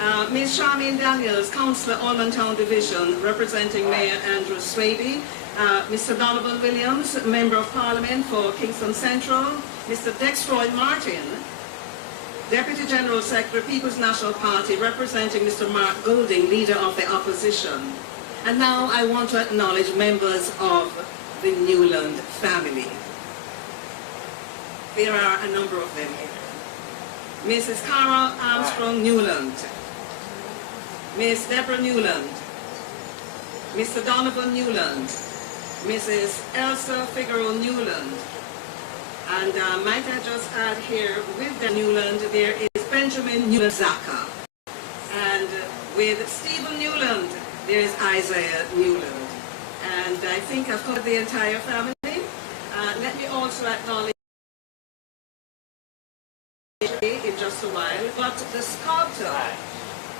Ms. Charmaine Daniels, Councillor, Allman Town Division, representing Mayor Andrew Swady. Mr. Donovan Williams, Member of Parliament for Kingston Central. Mr. Dextroy Martin, Deputy General Secretary, People's National Party, representing Mr. Mark Golding, Leader of the Opposition. And now I want to acknowledge members of the Newland family. There are a number of them here. Mrs. Cara Armstrong Newland, Miss Deborah Newland, Mr. Donovan Newland, Mrs. Elsa Figueroa Newland, and might I just add here, with the Newland, there is Benjamin Newland Zaka, and with Stephen Newland, there is Isaiah Newland, and I think I've covered the entire family. Let me also acknowledge in just a while, but the sculptor,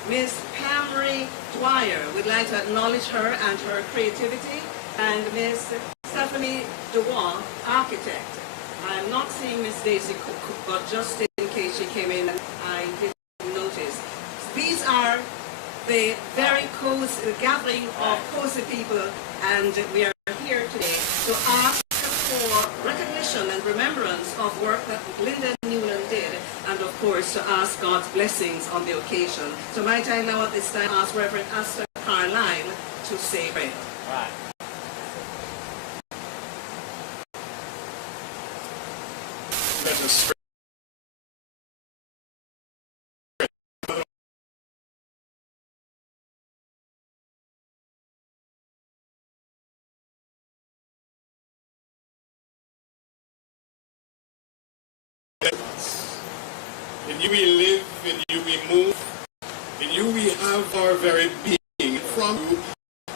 Miss Pamry Dwyer, we'd like to acknowledge her and her creativity, and Miss Stephanie DeWaw, architect. I'm not seeing Miss Daisy Cook, but just in case she came in, I didn't notice. These are the very cozy gathering of cozy people, and we are here today to ask for recognition and remembrance of work that Lynden Newland did, and of course to ask God's blessings on the occasion. So might I now at this time ask Reverend Astor Carline to say a prayer. Right. Let us pray. In you we live, in you we move, in you we have our very being. From you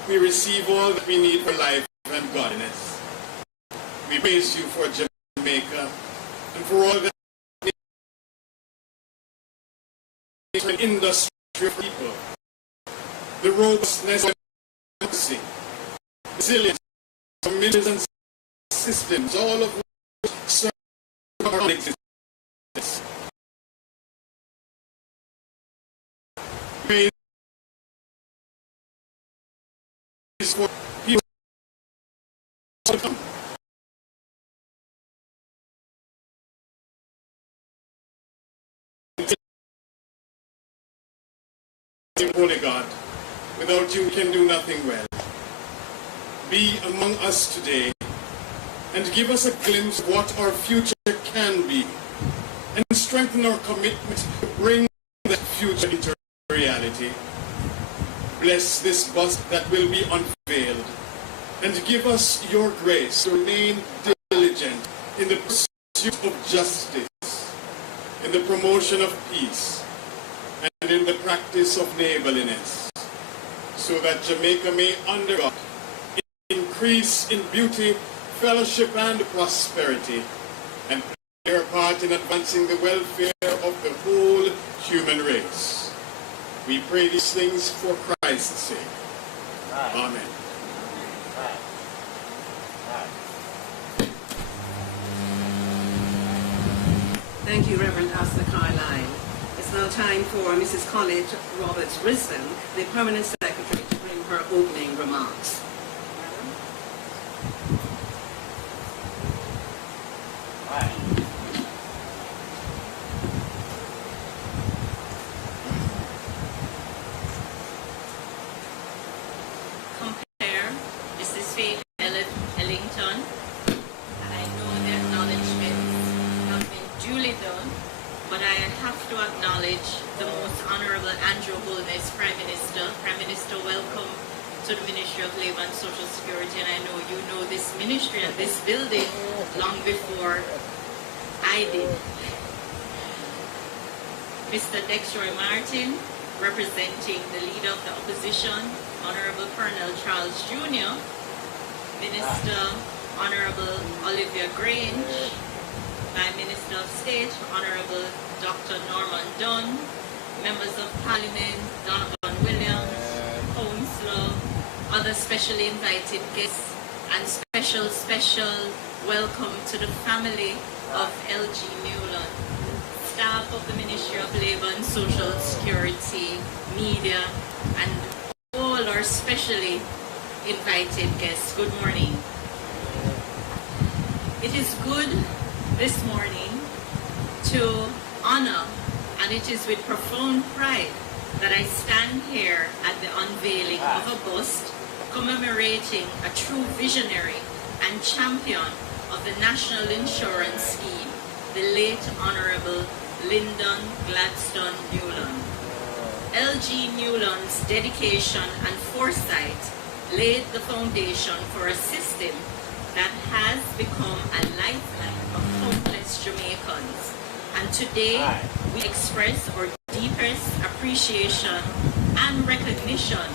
we receive all that we need for life and godliness. We praise you for Jamaica and for all that an industry of people, the robustness of democracy, resilience of millions and systems, all of which serve our existence. Praise for people to come. Holy God, without you we can do nothing well. Be among us today and give us a glimpse of what our future can be, and strengthen our commitment to bring that future into reality. Bless this bust that will be unveiled, and give us your grace to remain diligent in the pursuit of justice, in the promotion of peace, and in the practice of neighborliness, so that Jamaica may, under God, increase in beauty, fellowship, and prosperity, and play her part in advancing the welfare of the whole human race. We pray these things for Christ's sake. Amen. Thank you, Reverend Astor Carline. It's now time for Mrs. College Roberts Risden, the Permanent Secretary, to bring her opening remarks. To the Ministry of Labor and Social Security, and I know you know this ministry and this building long before I did. Mr. Dextroy Martin, representing the Leader of the Opposition, Honorable Colonel Charles Jr., Minister Honorable Olivia Grange, my Minister of State, Honorable Dr. Norman Dunn, Members of Parliament, Donovan Williams, Councillor, other specially invited guests, and special welcome to the family of LG Newland, staff of the Ministry of Labor and Social Security, media, and all our specially invited guests. Good morning. It is good this morning to honor, and it is with profound pride that I stand here at the unveiling of a bust commemorating a true visionary and champion of the National Insurance Scheme, the late Honorable Lynden Gladstone Newland. L.G. Newland's dedication and foresight laid the foundation for a system that has become a lifeline of countless Jamaicans. And today, we express our deepest appreciation and recognition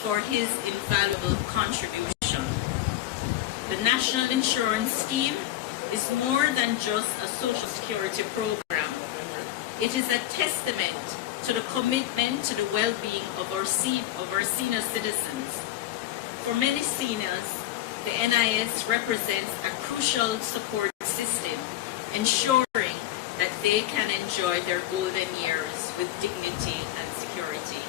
for his invaluable contribution. The National Insurance Scheme is more than just a social security program. It is a testament to the commitment to the well-being of our senior citizens. For many seniors, the NIS represents a crucial support system, ensuring that they can enjoy their golden years with dignity and security.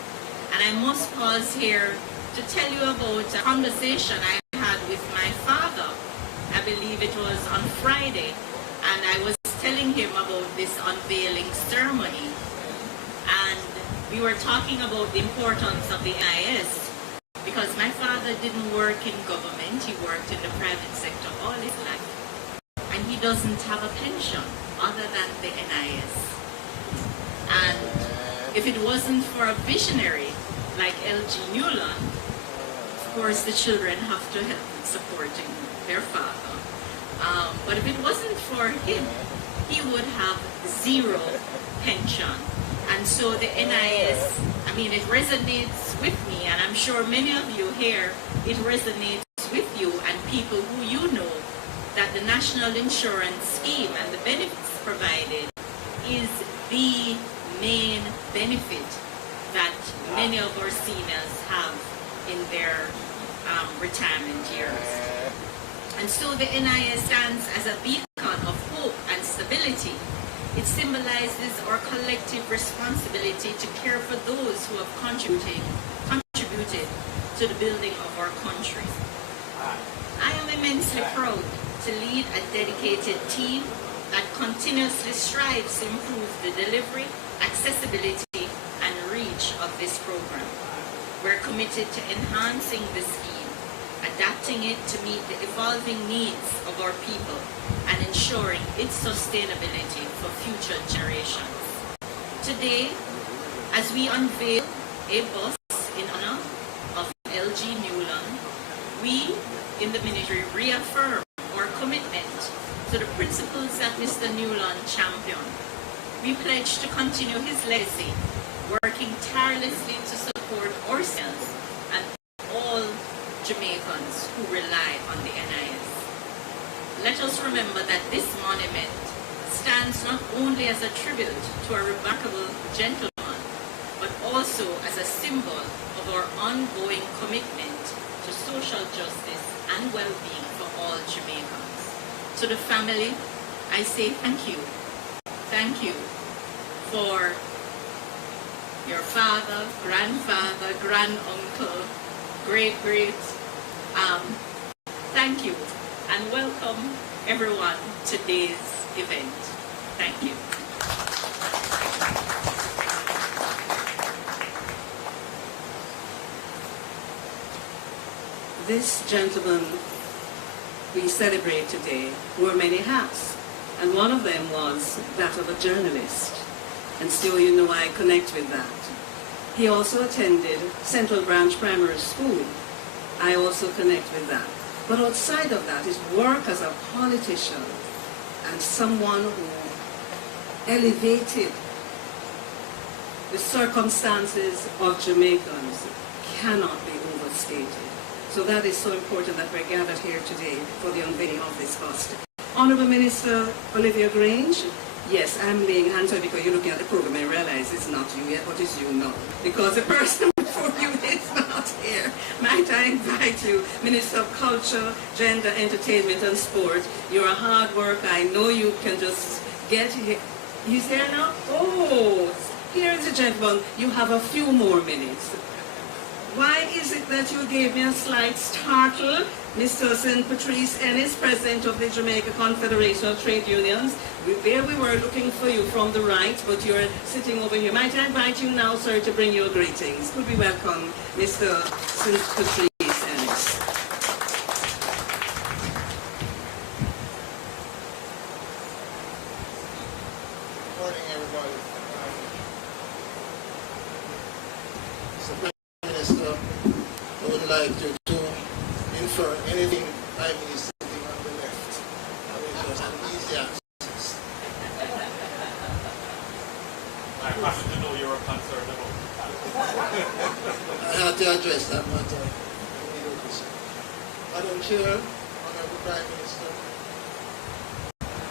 And I must pause here to tell you about a conversation I had with my father. I believe it was on Friday, and I was telling him about this unveiling ceremony. And we were talking about the importance of the NIS, because my father didn't work in government, he worked in the private sector all his life. And he doesn't have a pension other than the NIS. And if it wasn't for a visionary like L.G. Newland, of course the children have to help in supporting their father. But if it wasn't for him, he would have zero pension. And so the NIS, it resonates with me, and I'm sure many of you here, it resonates with you and people who you know, that the National Insurance Scheme and the benefits provided is the main benefit that many of our seniors have in their retirement years. And so the NIS stands as a beacon of hope and stability. It symbolizes our collective responsibility to care for those who have contributed to the building of our country. I am immensely proud to lead a dedicated team that continuously strives to improve the delivery, accessibility, and reach of this program. We're committed to enhancing the scheme, adapting it to meet the evolving needs of our people, and ensuring its sustainability for future generations. Today, as we unveil a bust in honor of L.G. Newland, we in the ministry reaffirm our commitment to the principles that Mr. Newland championed. We pledge to continue his legacy, working tirelessly to support ourselves and all Jamaicans who rely on the NIS. Let us remember that this monument stands not only as a tribute to a remarkable gentleman, but also as a symbol of our ongoing commitment to social justice and well-being for all Jamaicans. To the family, I say thank you. Thank you for your father, grandfather, granduncle, great-great. Thank you, and welcome everyone to today's event. Thank you. This gentleman we celebrate today wore many hats, and one of them was that of a journalist. And so you know I connect with that. He also attended Central Branch Primary School. I also connect with that. But outside of that, his work as a politician and someone who elevated the circumstances of Jamaicans cannot be overstated. So that is so important that we're gathered here today for the unveiling of this bust. Honourable Minister Olivia Grange, yes, I'm laying hands on because you're looking at the program and realize it's not you yet, but it's you now. Because the person before you is not here. Might I invite you, Minister of Culture, Gender, Entertainment and Sport. You're a hard worker. I know you can just get here. He's there now? Oh, Here is a gentleman, you have a few more minutes. Why is it that you gave me a slight startle? Mr. St. Patrice Ennis, President of the Jamaica Confederation of Trade Unions. There we were looking for you from the right, but you're sitting over here. Might I invite you now, sir, to bring your greetings? Could we welcome Mr. St. Patrice Ennis? Good morning, everybody. Mr. Prime Minister, I would like you to infer anything I mean sitting on the left. I mean, just an easy access. I happen to know you're concerned about I had to address that matter immediately. Madam Chair, Honorable Prime Minister,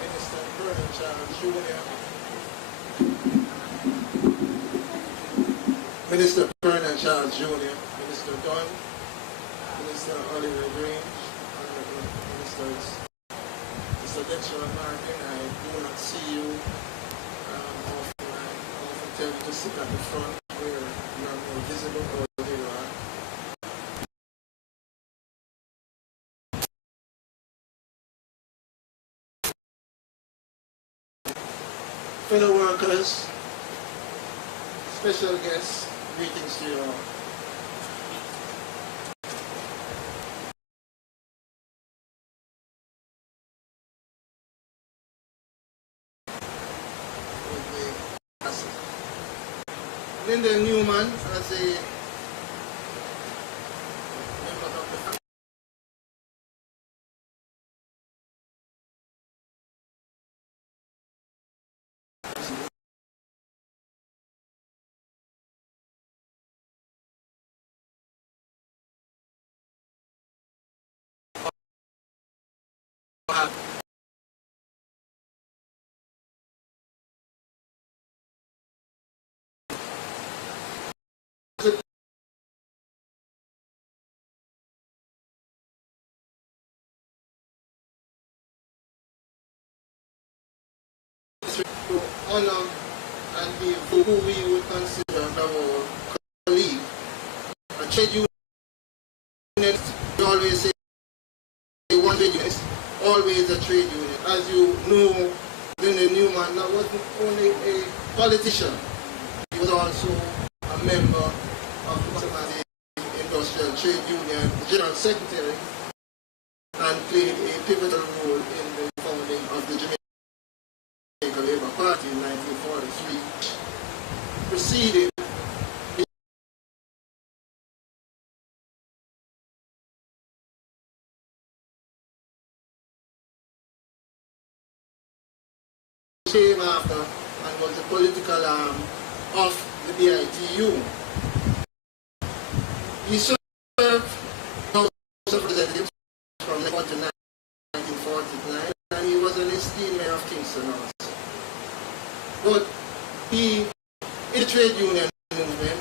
Minister Bernard Charles Jr., Minister Bernard Charles Jr., Minister Dunn, Minister Oliver Grange, Honorable Ministers, Mr. Dexter Martin, I do not see you often. I often tell you to sit at the front where you are more visible, or there you are. Fellow workers, special guests, greetings to you all. Lynden Newman, as a member of the family. To honor and give who we would consider our colleague. A trade union, we always say one trade union is always a trade union. As you know, Lynden Newman wasn't only a politician, he was also a member of the Industrial Trade Union, General Secretary, and played a pivotal role in the founding of the Jamaica Labour Party in 1943, preceded came after and was the political arm of the BITU. He served House of Representatives from 1949, and he was an esteemed mayor of Kingston also. But he, in the trade union movement,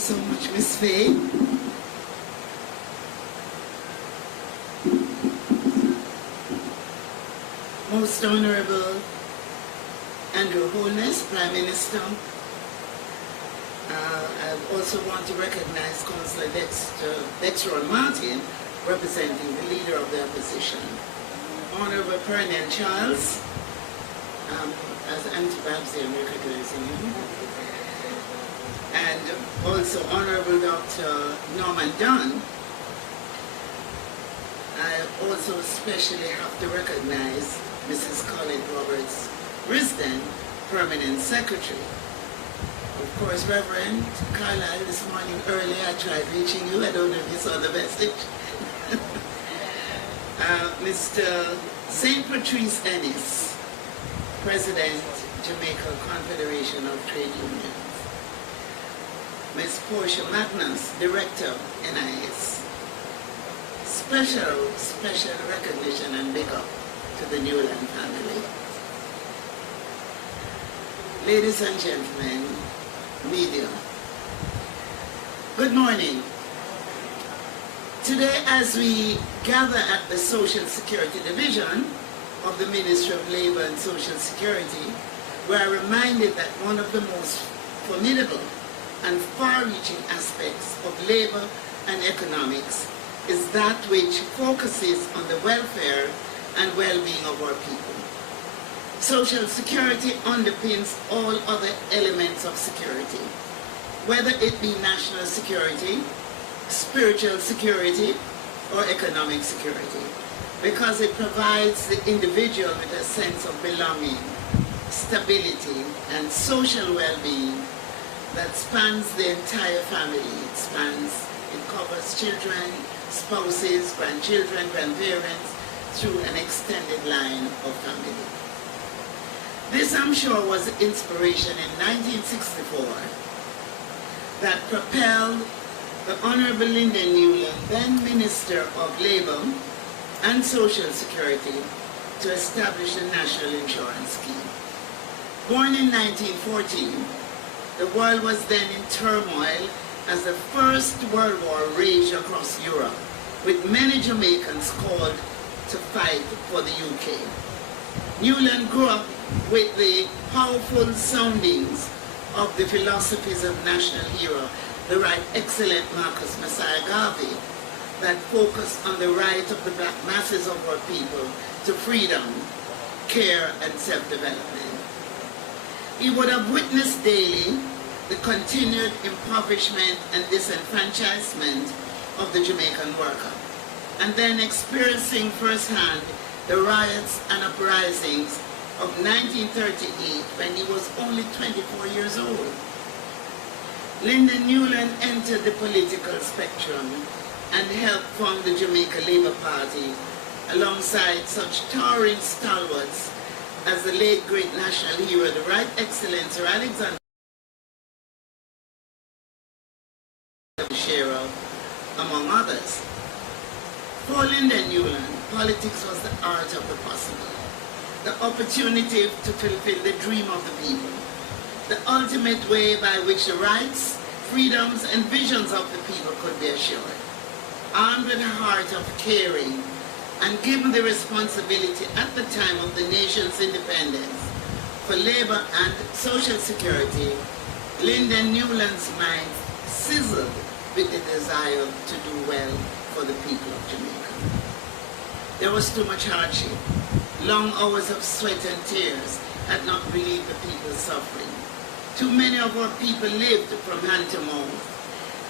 so much, Miss Faye. Most Honorable Andrew Holness, Prime Minister. I also want to recognize Councillor Dexter Martin, representing the Leader of the Opposition. Honorable Pernell Charles, as Auntie Babsy, I'm recognizing him. And also Honorable Dr. Norman Dunn. I also especially have to recognize Mrs. Colin Roberts Risden, Permanent Secretary. Of course, Reverend Carlisle, this morning early I tried reaching you. I don't know if you saw the message. Mr. St. Patrice Ennis, President, Jamaica Confederation of Trade Unions. Ms. Portia Magnus, Director, NIS. Special recognition and big up to the Newland family. Ladies and gentlemen, media, good morning. Today, as we gather at the Social Security Division of the Ministry of Labor and Social Security, we are reminded that one of the most formidable and far-reaching aspects of labor and economics is that which focuses on the welfare and well-being of our people. Social security underpins all other elements of security, whether it be national security, spiritual security, or economic security, because it provides the individual with a sense of belonging, stability, and social well-being that spans the entire family. It covers children, spouses, grandchildren, grandparents, through an extended line of family. This, I'm sure, was the inspiration in 1964 that propelled the Honorable Lynden Newland, then Minister of Labor and Social Security, to establish the National Insurance Scheme. Born in 1914, the world was then in turmoil as the First World War raged across Europe, with many Jamaicans called to fight for the UK. Newland grew up with the powerful soundings of the philosophies of national hero, the right excellent Marcus Messiah Garvey, that focused on the right of the black masses of our people to freedom, care, and self-development. He would have witnessed daily the continued impoverishment and disenfranchisement of the Jamaican worker, and then experiencing firsthand the riots and uprisings of 1938 when he was only 24 years old. Lynden Newland entered the political spectrum and helped form the Jamaica Labour Party alongside such towering stalwarts as the late great national hero, the Right Excellent Sir Alexander Shero, among others. For Lynden Newland, politics was the art of the possible, the opportunity to fulfill the dream of the people, the ultimate way by which the rights, freedoms, and visions of the people could be assured. Armed with a heart of caring and given the responsibility at the time of the nation's independence for labor and social security, Lynden Newland's mind sizzled with the desire to do well for the people of Jamaica. There was too much hardship. Long hours of sweat and tears had not relieved the people's suffering. Too many of our people lived from hand to mouth.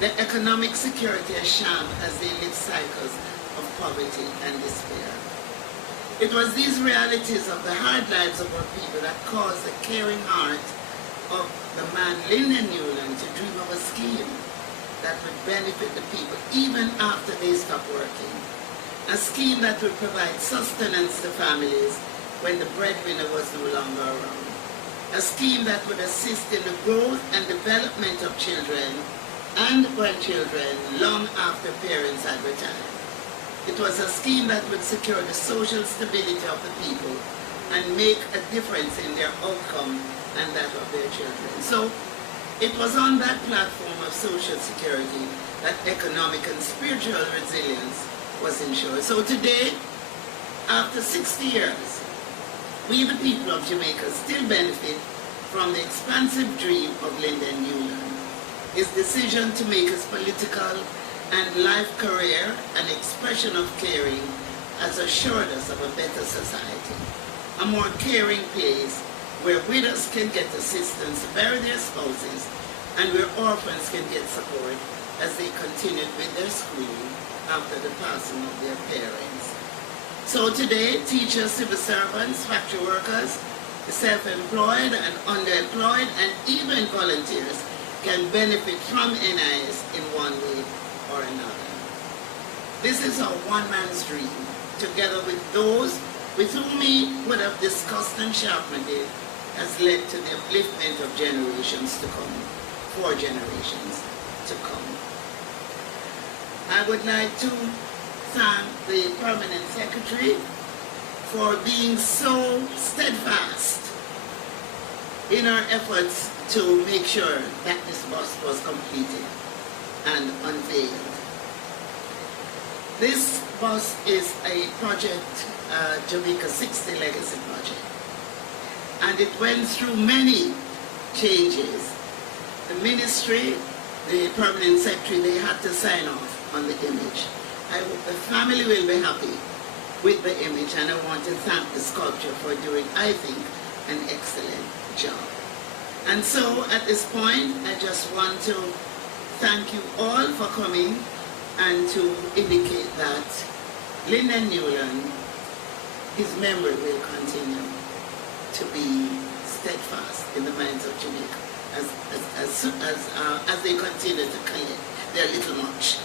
The economic security a sham as they lived cycles of poverty and despair. It was these realities of the hard lives of our people that caused the caring heart of the man Lynden Newland to dream of a scheme that would benefit the people even after they stopped working. A scheme that would provide sustenance to families when the breadwinner was no longer around. A scheme that would assist in the growth and development of children and grandchildren long after parents had retired. It was a scheme that would secure the social stability of the people and make a difference in their outcome and that of their children. So, It was on that platform of social security that economic and spiritual resilience was ensured. So today, after 60 years, we the people of Jamaica still benefit from the expansive dream of Lynden Newland. His decision to make his political and life career an expression of caring has assured us of a better society, a more caring place where widows can get assistance to bury their spouses and where orphans can get support as they continued with their schooling after the passing of their parents. So today, teachers, civil servants, factory workers, self-employed and underemployed, and even volunteers can benefit from NIS in one way or another. This is our one man's dream, together with those with whom he would have discussed and sharpened it, has led to the upliftment of generations to come, 4 generations to come. I would like to thank the Permanent Secretary for being so steadfast in our efforts to make sure that this bus was completed and unveiled. This bus is a project, Jamaica 60 Legacy Project, and it went through many changes. The ministry, the Permanent Secretary, they had to sign off on the image. I hope the family will be happy with the image, and I want to thank the sculptor for doing, I think, an excellent job. And so at this point, I just want to thank you all for coming and to indicate that Lynden Newland, his memory will continue to be steadfast in the minds of Jamaica as they continue to collect their little much.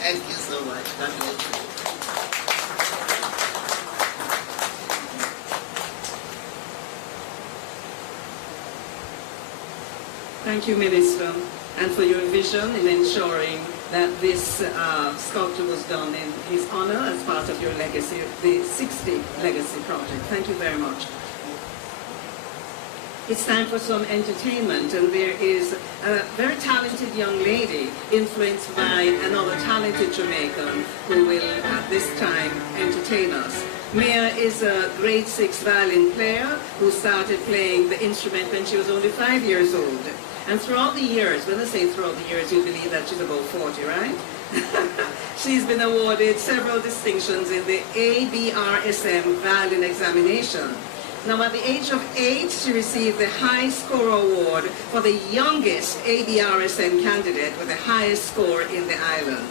Thank you so much. God bless you. Thank you, Minister, and for your vision in ensuring that this sculpture was done in his honor as part of your legacy, the 60 Legacy Project. Thank you very much. It's time for some entertainment, and there is a very talented young lady influenced by another talented Jamaican who will at this time entertain us. Mia is a grade 6 violin player who started playing the instrument when she was only 5 years old. And throughout the years, when I say throughout the years, you believe that she's about 40, right? She's been awarded several distinctions in the ABRSM violin examination. Now, at the age of 8, she received the High Score Award for the youngest ABRSM candidate with the highest score in the island.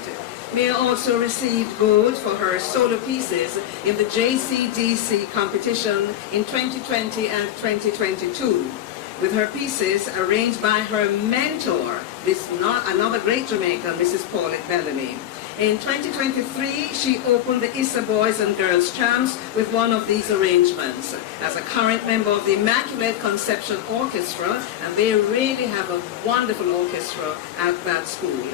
Mia also received gold for her solo pieces in the JCDC competition in 2020 and 2022. With her pieces arranged by her mentor, another great Jamaican, Mrs. Paulette Bellamy. In 2023, she opened the Issa Boys and Girls Champs with one of these arrangements. As a current member of the Immaculate Conception Orchestra, and they really have a wonderful orchestra at that school.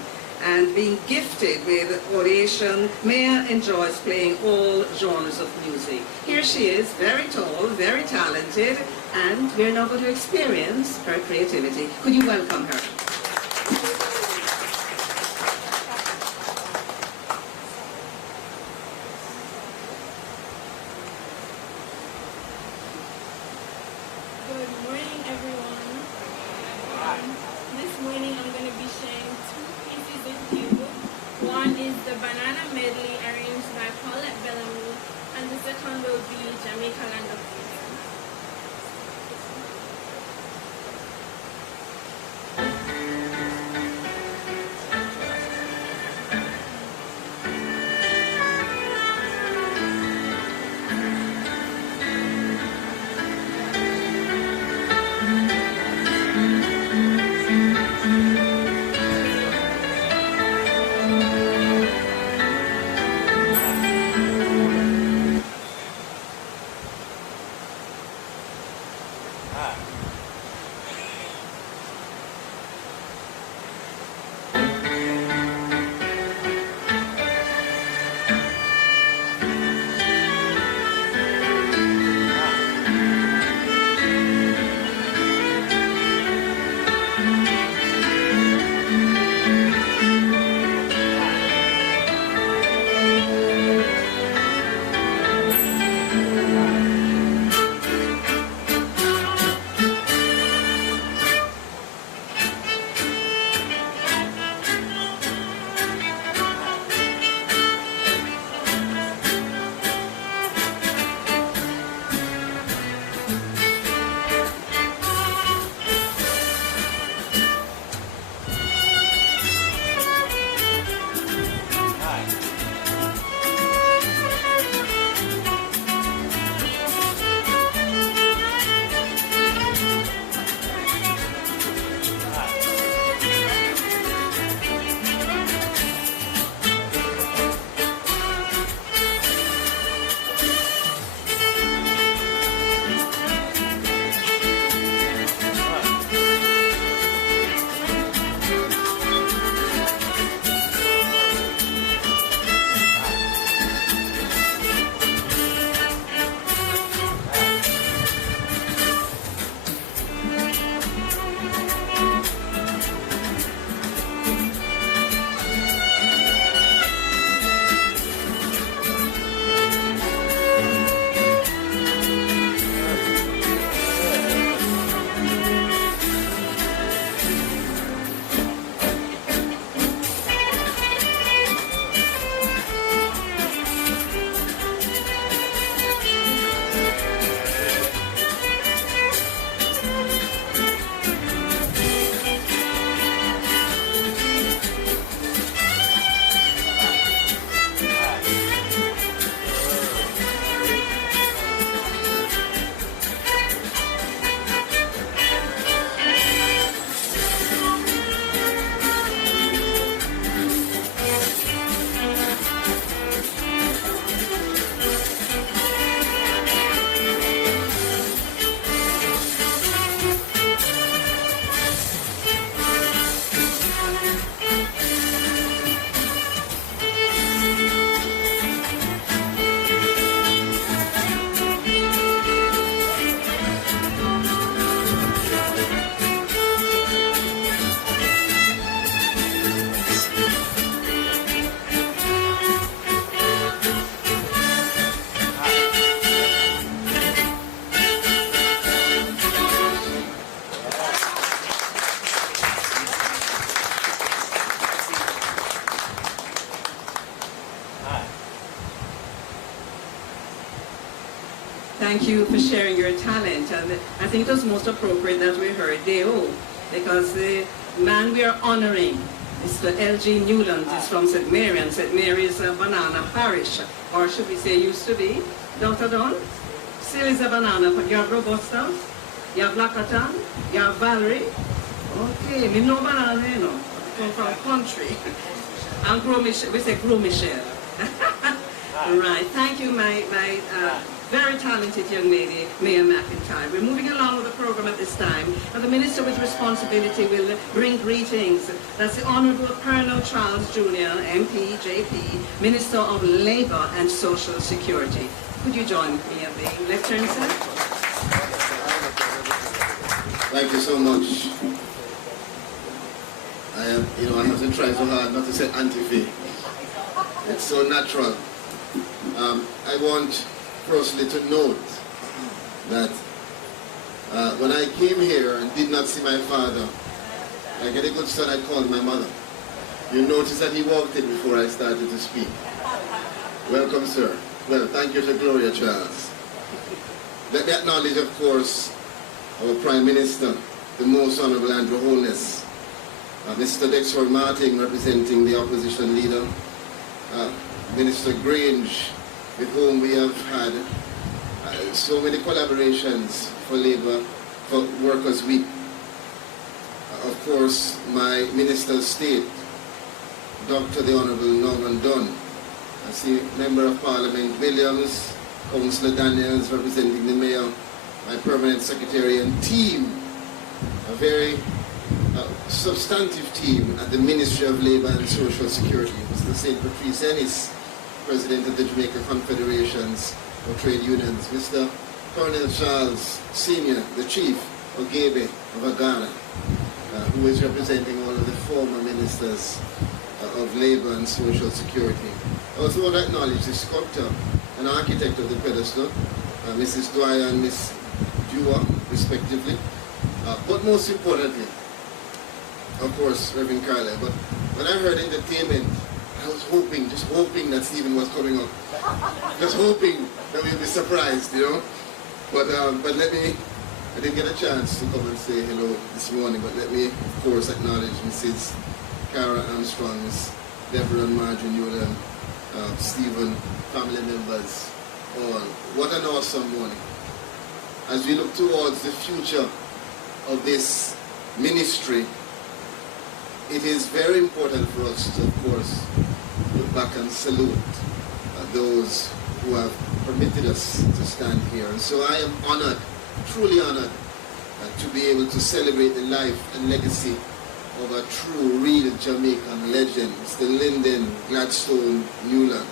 And being gifted with audition, Mia enjoys playing all genres of music. Here she is, very tall, very talented, and we're now going to experience her creativity. Could you welcome her? Good morning, everyone. This morning I'm going to be sharing 2 pieces with you. One is the Banana Medley arranged by Paulette Bellamy, and the second will be Jamaica Land of Beauty. thank you for sharing your talent. And I think it was most appropriate that we heard Deo, because the man we are honoring, Mr. L.G. Newland, is from St. Mary, and St. Mary's banana parish, or should we say used to be. Dr. Don, still is a banana. You have Robusta, you have Lakatan, you have Valerie. Okay, me no banana, you know, from country. And Gros Michel, we say Gros Michel. Right, thank you, my very talented young lady, Mayor McIntyre. We're moving along with the program at this time, and the Minister with Responsibility will bring greetings. That's the Honourable Colonel Charles Jr., MP, JP, Minister of Labour and Social Security. Could you join me at the lectern, sir? Thank you so much. I have to try so hard not to say anti-fee. It's so natural. I want firstly to note that when I came here and did not see my father, like any good son, I called my mother. You notice that he walked in before I started to speak. Welcome, sir. Well, thank you to Gloria Charles. Let me acknowledge, of course, our Prime Minister, the Most Honourable Andrew Holness, Mr. Dexter Martin, representing the opposition leader, Minister Grange, with whom we have had so many collaborations for Labour, for Workers' Week. Of course, my Minister of State, Dr. the Honourable Norman Dunn. I see Member of Parliament Williams, Councillor Daniels representing the Mayor, my Permanent Secretary and team, a very substantive team at the Ministry of Labour and Social Security. Mr. St. Patrice Ennis, President of the Jamaica Confederations of Trade Unions, Mr. Colonel Charles Sr., the Chief Ogebe of Agana, who is representing all of the former ministers of Labour and Social Security. I also want to acknowledge the sculptor and architect of the pedestal, Mrs. Dwyer and Miss Dua, respectively. But most importantly, of course, Reverend Carla. But when I heard entertainment, I was hoping, just hoping that Stephen was coming up. Just hoping that we'd be surprised, you know. But let me, I didn't get a chance to come and say hello this morning, but let me, of course, acknowledge Mrs. Cara Armstrong, Miss Deborah and Marjorie Newland, Stephen, family members, all. What an awesome morning. As we look towards the future of this ministry, it is very important for us to, of course, look back and salute those who have permitted us to stand here. And so I am honored, truly honored, to be able to celebrate the life and legacy of a true, real Jamaican legend, Mr. Lynden Gladstone Newland.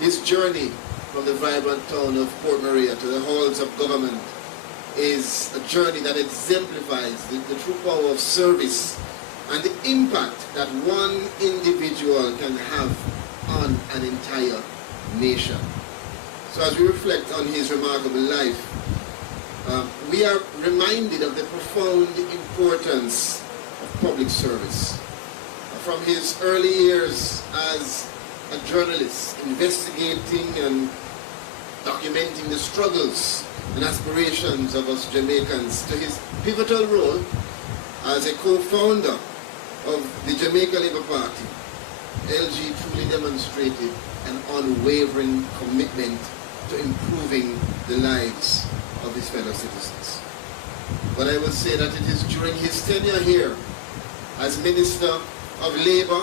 His journey from the vibrant town of Port Maria to the halls of government is a journey that exemplifies the true power of service and the impact that one individual can have on an entire nation. So as we reflect on his remarkable life, we are reminded of the profound importance of public service. From his early years as a journalist, investigating and documenting the struggles and aspirations of us Jamaicans, to his pivotal role as a co-founder of the Jamaica Labour Party, LG truly demonstrated an unwavering commitment to improving the lives of his fellow citizens. But I would say that it is during his tenure here as Minister of Labour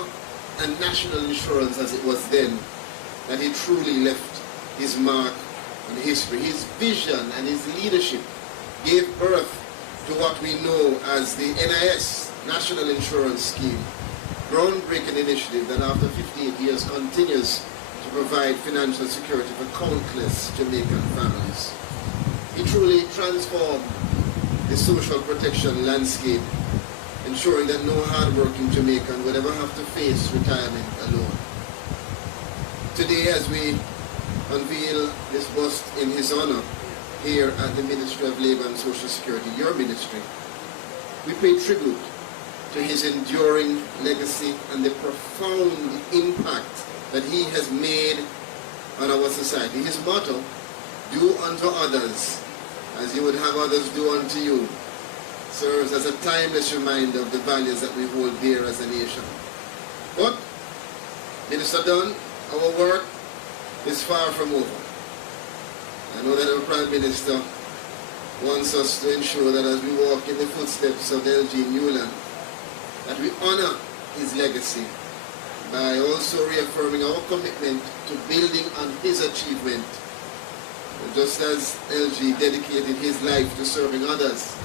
and National Insurance, as it was then, that he truly left his mark on history. His vision and his leadership gave birth to what we know as the NIS, National Insurance Scheme, groundbreaking initiative that after 58 years continues to provide financial security for countless Jamaican families. He truly transformed the social protection landscape, ensuring that no hard-working Jamaican would ever have to face retirement alone. Today, as we unveil this bust in his honor here at the Ministry of Labour and Social Security, your ministry, we pay tribute to his enduring legacy and the profound impact that he has made on our society. His motto, do unto others as you would have others do unto you, serves as a timeless reminder of the values that we hold dear as a nation. But, Minister Dunn, our work is far from over. I know that our Prime Minister wants us to ensure that as we walk in the footsteps of LG Newland, that we honor his legacy by also reaffirming our commitment to building on his achievement. Just as LG dedicated his life to serving others,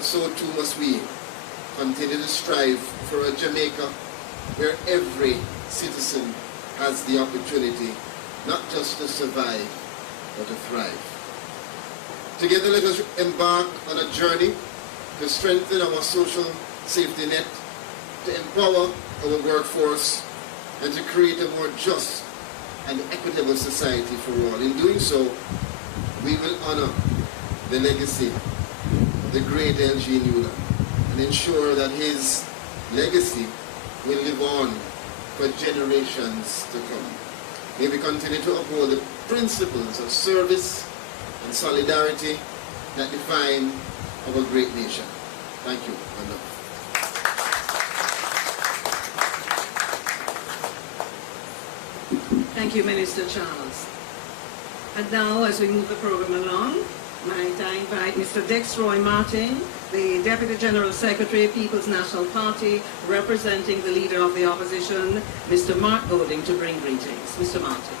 so too must we continue to strive for a Jamaica where every citizen has the opportunity not just to survive, but to thrive. Together, let us embark on a journey to strengthen our social safety net, to empower our workforce, and to create a more just and equitable society for all. In doing so, we will honor the legacy of the great LG Newland and ensure that his legacy will live on for generations to come. May we continue to uphold the principles of service and solidarity that define our great nation. Thank you. Thank you, Minister Charles. And now, as we move the program along, might I invite Mr. Dexroy Martin, the Deputy General Secretary, People's National Party, representing the Leader of the Opposition, Mr. Mark Golding, to bring greetings. Mr. Martin.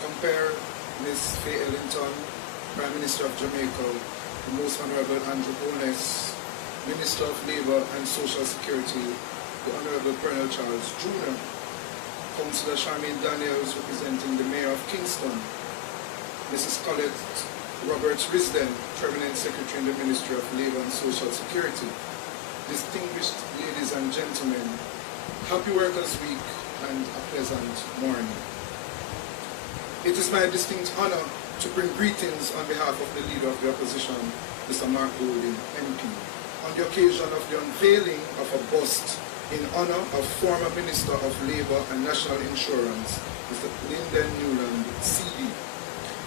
Compare Ms. Faye Ellington, Prime Minister of Jamaica, the Most Honorable Andrew Bones, Minister of Labour and Social Security, the Honorable Colonel Charles Jr., Councillor Charmaine Daniels representing the Mayor of Kingston, Mrs. Colette Roberts-Risden, Permanent Secretary in the Ministry of Labour and Social Security, distinguished ladies and gentlemen, happy Workers' Week and a pleasant morning. It is my distinct honor to bring greetings on behalf of the Leader of the Opposition, Mr. Mark Golding, MP, on the occasion of the unveiling of a bust in honor of former Minister of Labour and National Insurance, Mr. Lynden Newland, CD.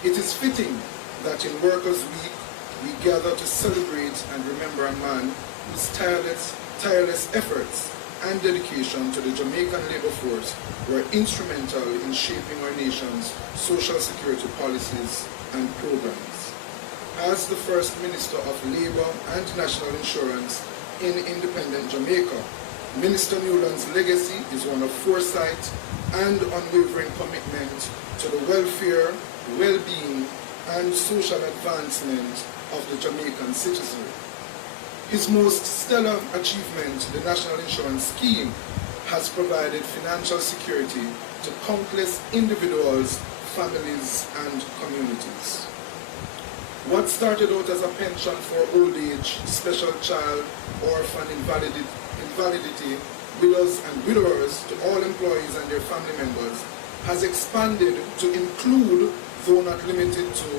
It is fitting that in Workers' Week we gather to celebrate and remember a man whose tireless efforts and dedication to the Jamaican labour force were instrumental in shaping our nation's social security policies and programs. As the First Minister of Labour and National Insurance in independent Jamaica, Minister Newland's legacy is one of foresight and unwavering commitment to the welfare, well-being, and social advancement of the Jamaican citizenry. His most stellar achievement, the National Insurance Scheme, has provided financial security to countless individuals, families, and communities. What started out as a pension for old age, special child, orphan, invalidity, widows and widowers to all employees and their family members has expanded to include, though not limited to,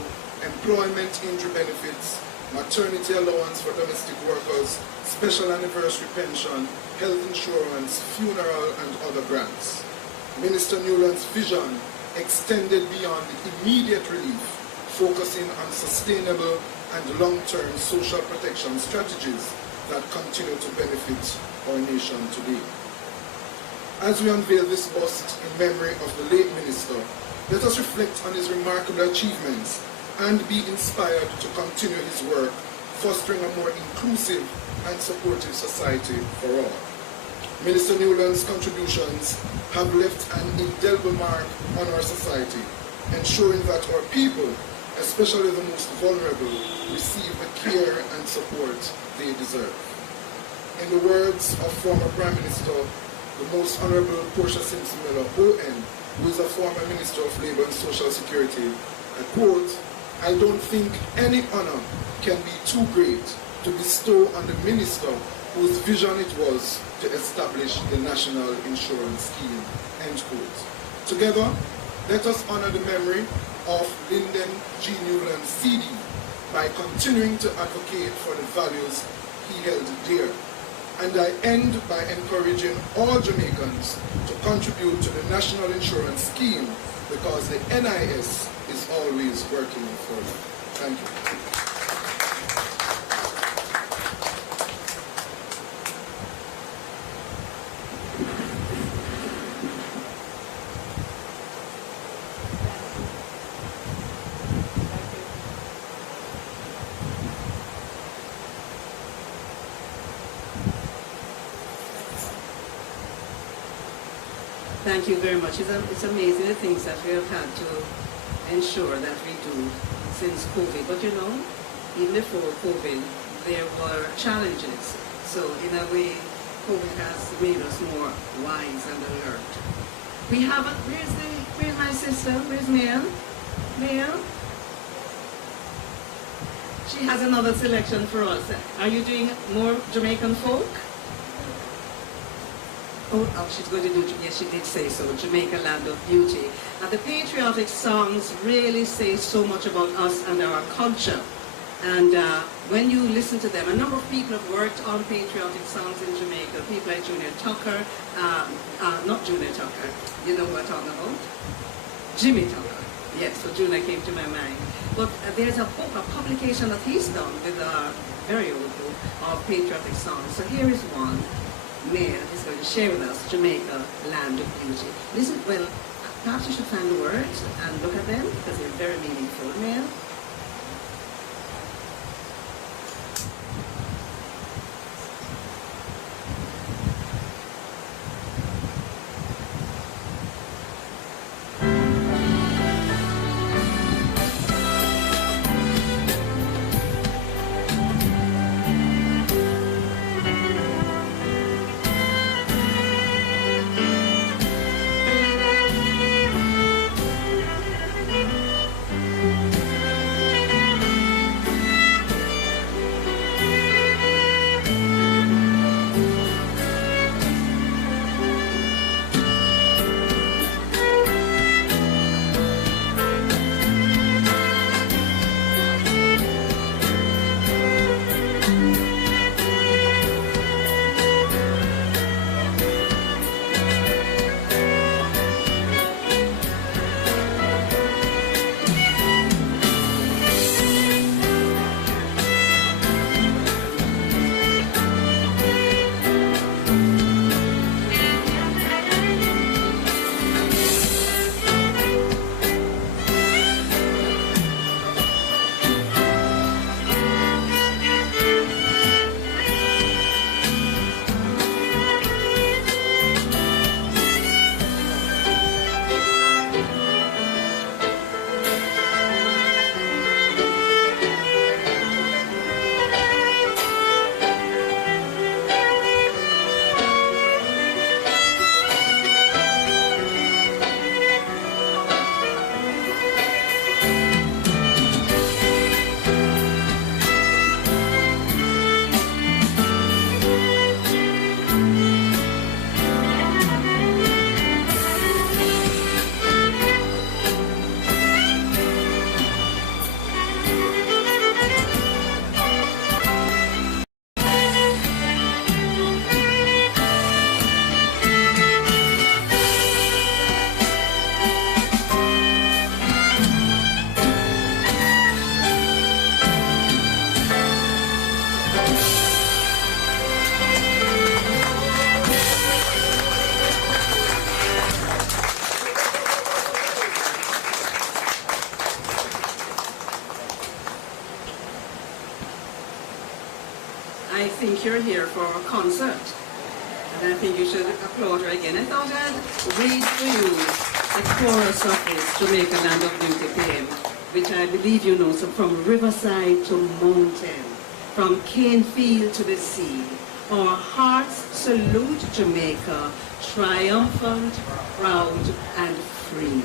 employment injury benefits, maternity allowance for domestic workers, special anniversary pension, health insurance, funeral, and other grants. Minister Newland's vision extended beyond immediate relief, focusing on sustainable and long-term social protection strategies that continue to benefit our nation today. As we unveil this bust in memory of the late minister, let us reflect on his remarkable achievements and be inspired to continue his work, fostering a more inclusive and supportive society for all. Minister Newland's contributions have left an indelible mark on our society, ensuring that our people, especially the most vulnerable, receive the care and support they deserve. In the words of former Prime Minister, the Most Honourable Portia Simpson Miller, ON, who is a former Minister of Labour and Social Security, I quote, "I don't think any honour can be too great to bestow on the minister whose vision it was to establish the National Insurance Scheme," end quote. Together, let us honour the memory of Lynden G. Newland, CD, by continuing to advocate for the values he held dear. And I end by encouraging all Jamaicans to contribute to the National Insurance Scheme because the NIS is always working for you. Thank you. Thank you very much. It's amazing the things that we have had to ensure that we do since COVID. But you know, even before COVID, there were challenges. So in a way, COVID has made us more wise and alert. We have where's my sister? Where's Mel? Mel? She has another selection for us. Are you doing more Jamaican folk? Oh, she's going to do, yes, she did say so, Jamaica, Land of Beauty. And the patriotic songs really say so much about us and our culture. And when you listen to them, a number of people have worked on patriotic songs in Jamaica. People like Junior Tucker, not Junior Tucker, you know who I'm talking about? Jimmy Tucker. Yes, so Junior came to my mind. But there's a book, a publication that he's done with a very old book of patriotic songs. So here is one. Mayor is going to share with us Jamaica, Land of Beauty. Listen, well, perhaps you should find the words and look at them because they're very meaningful. Mayor? I think you're here for a concert. And I think you should applaud her again. I thought I'd read for you the chorus of this Jamaica Land of Beauty poem, which I believe you know, so from riverside to mountain, from cane field to the sea. Our hearts salute Jamaica, triumphant, proud, and free.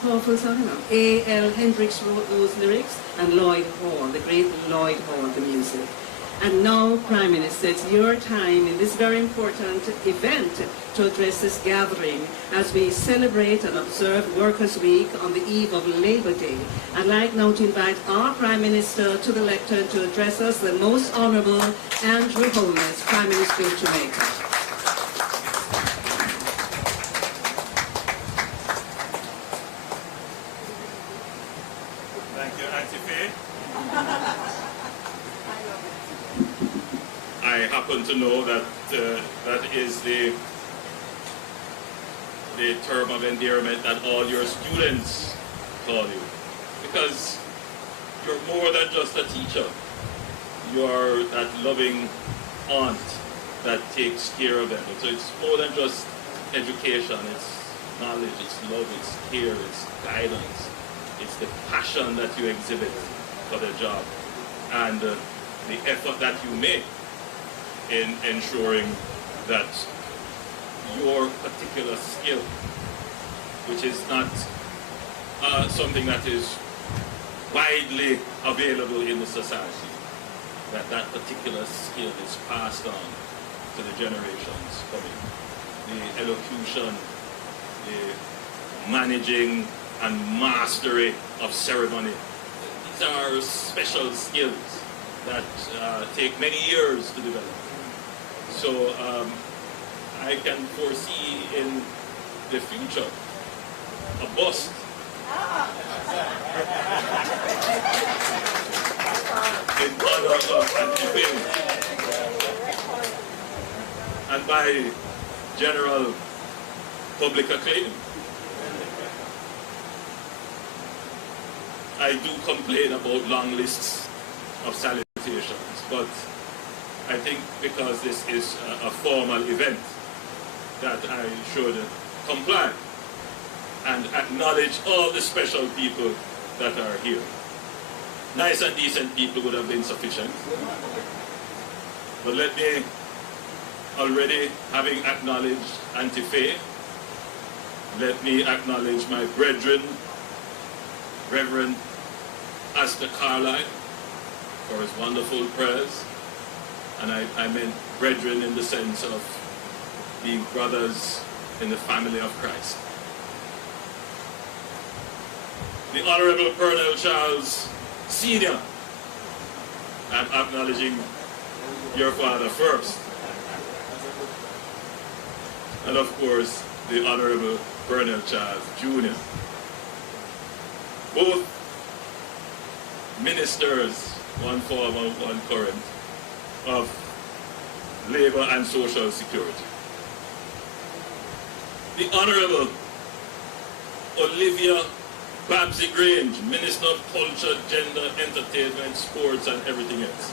Powerful song, you know. A.L. Hendricks wrote those lyrics, and Lloyd Hall, the great Lloyd Hall, the music. And now, Prime Minister, it's your time in this very important event to address this gathering as we celebrate and observe Workers' Week on the eve of Labor Day. I'd like now to invite our Prime Minister to the lectern to address us, the Most Honourable Andrew Holness, Prime Minister of Jamaica. Thank you, Auntie Faye. I happen to know that that is the term of endearment that all your students call you, because you're more than just a teacher. You're that loving aunt that takes care of them. So it's more than just education. It's knowledge, it's love, it's care, it's guidance. It's the passion that you exhibit for the job and the effort that you make in ensuring that your particular skill, which is not something that is widely available in the society, that particular skill is passed on to the generations coming. The elocution, the managing and mastery of ceremony. These are special skills that take many years to develop. So I can foresee in the future a bust in honor of UNVEILING, and by general public acclaim. I do complain about long lists of salutations, but I think because this is a formal event that I should comply and acknowledge all the special people that are here. Nice and decent people would have been sufficient. But let me, already having acknowledged Auntie Faye, let me acknowledge my brethren, Reverend Astor Carlyle, for his wonderful prayers. And I meant brethren in the sense of being brothers in the family of Christ. The Honorable Colonel Charles Sr., I'm acknowledging your father first. And of course, the Honorable Colonel Charles Jr. Both ministers, one former, one current, of Labour and Social Security. The Honourable Olivia Babsy Grange, Minister of Culture, Gender, Entertainment, Sports and everything else.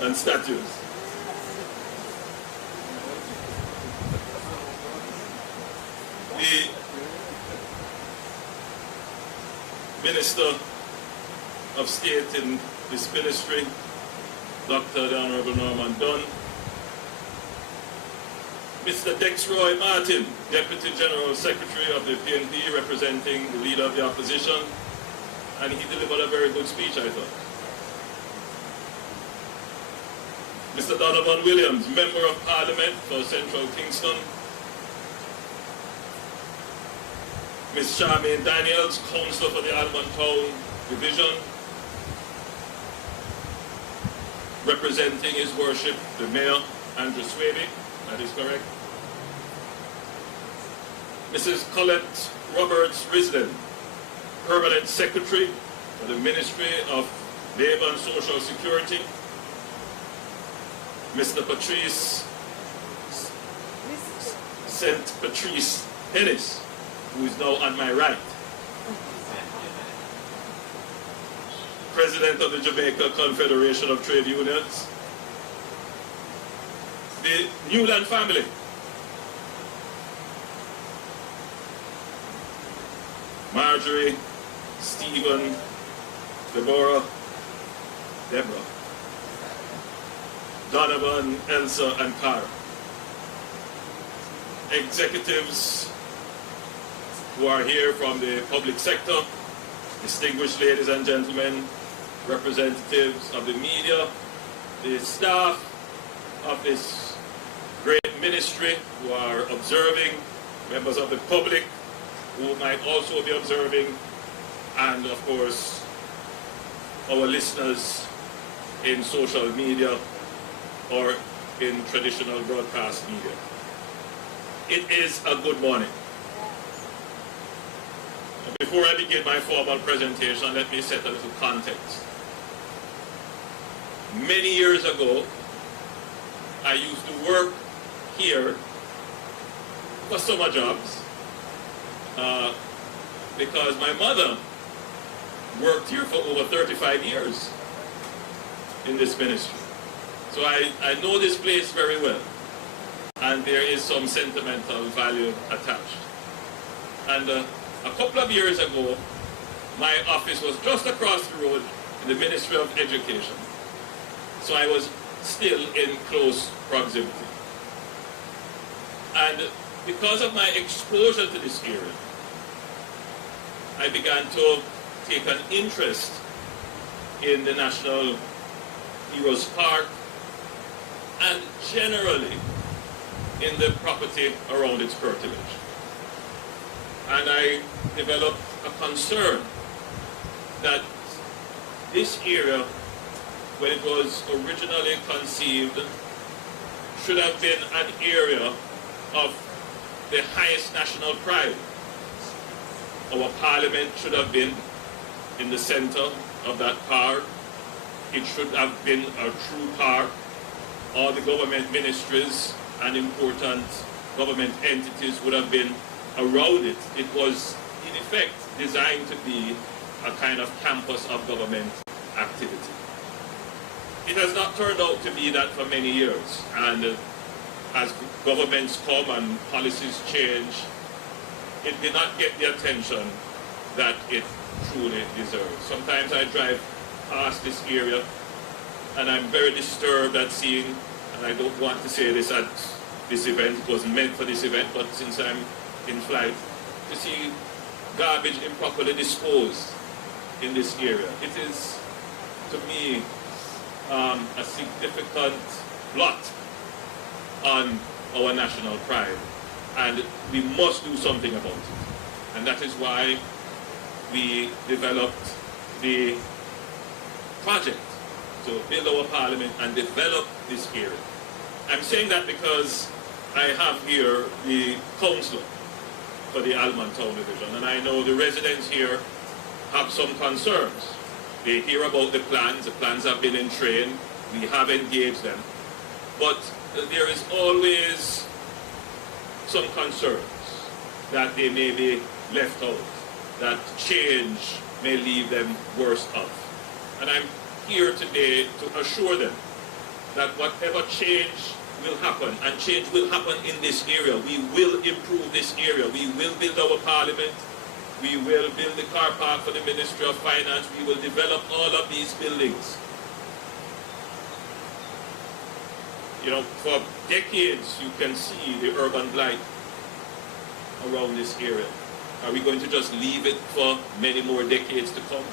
And statues. The Minister of State in this ministry, Dr. the Honorable Norman Dunn, Mr. Dexroy Martin, Deputy General Secretary of the PNP, representing the Leader of the Opposition, and he delivered a very good speech, I thought. Mr. Donovan Williams, Member of Parliament for Central Kingston, Ms. Charmaine Daniels, Councillor for the Almond Town Division, representing His Worship, the Mayor, Andrew Swaby, that is correct. Mrs. Colette Roberts Risden, Permanent Secretary for the Ministry of Labour and Social Security. Mr. Patrice, St. Patrice Hennis, who is now on my right. President of the Jamaica Confederation of Trade Unions. The Newland family. Marjorie, Stephen, Deborah, Donovan, Elsa, and Cara. Executives who are here from the public sector, distinguished ladies and gentlemen, representatives of the media, the staff of this great ministry who are observing, members of the public who might also be observing, and of course our listeners in social media or in traditional broadcast media. It is a good morning. Before I begin my formal presentation, let me set a little context. Many years ago, I used to work here for summer jobs because my mother worked here for over 35 years in this ministry. So I know this place very well, and there is some sentimental value attached. And a couple of years ago, my office was just across the road in the Ministry of Education. So I was still in close proximity. And because of my exposure to this area, I began to take an interest in the National Heroes Park and generally in the property around its curtilage. And I developed a concern that this area, when it was originally conceived, should have been an area of the highest national pride. Our parliament should have been in the center of that park. It should have been a true park. All the government ministries and important government entities would have been around it. It was, in effect, designed to be a kind of campus of government activity. It has not turned out to be that for many years, and as governments come and policies change, it did not get the attention that it truly deserves. Sometimes I drive past this area and I'm very disturbed at seeing, and I don't want to say this at this event, it wasn't meant for this event, but since I'm in flight, to see garbage improperly disposed in this area. It is, to me, a significant blot on our national pride, and we must do something about it. And that is why we developed the project to build our parliament and develop this area. I'm saying that because I have here the councillor for the Almond Town Division, and I know the residents here have some concerns. They hear about the plans have been in train, we have engaged them, but there is always some concerns that they may be left out, that change may leave them worse off. And I'm here today to assure them that whatever change will happen, and change will happen in this area, we will improve this area, we will build our parliament, we will build the car park for the Ministry of Finance, we will develop all of these buildings. You know, for decades you can see the urban blight around this area. Are we going to just leave it for many more decades to come?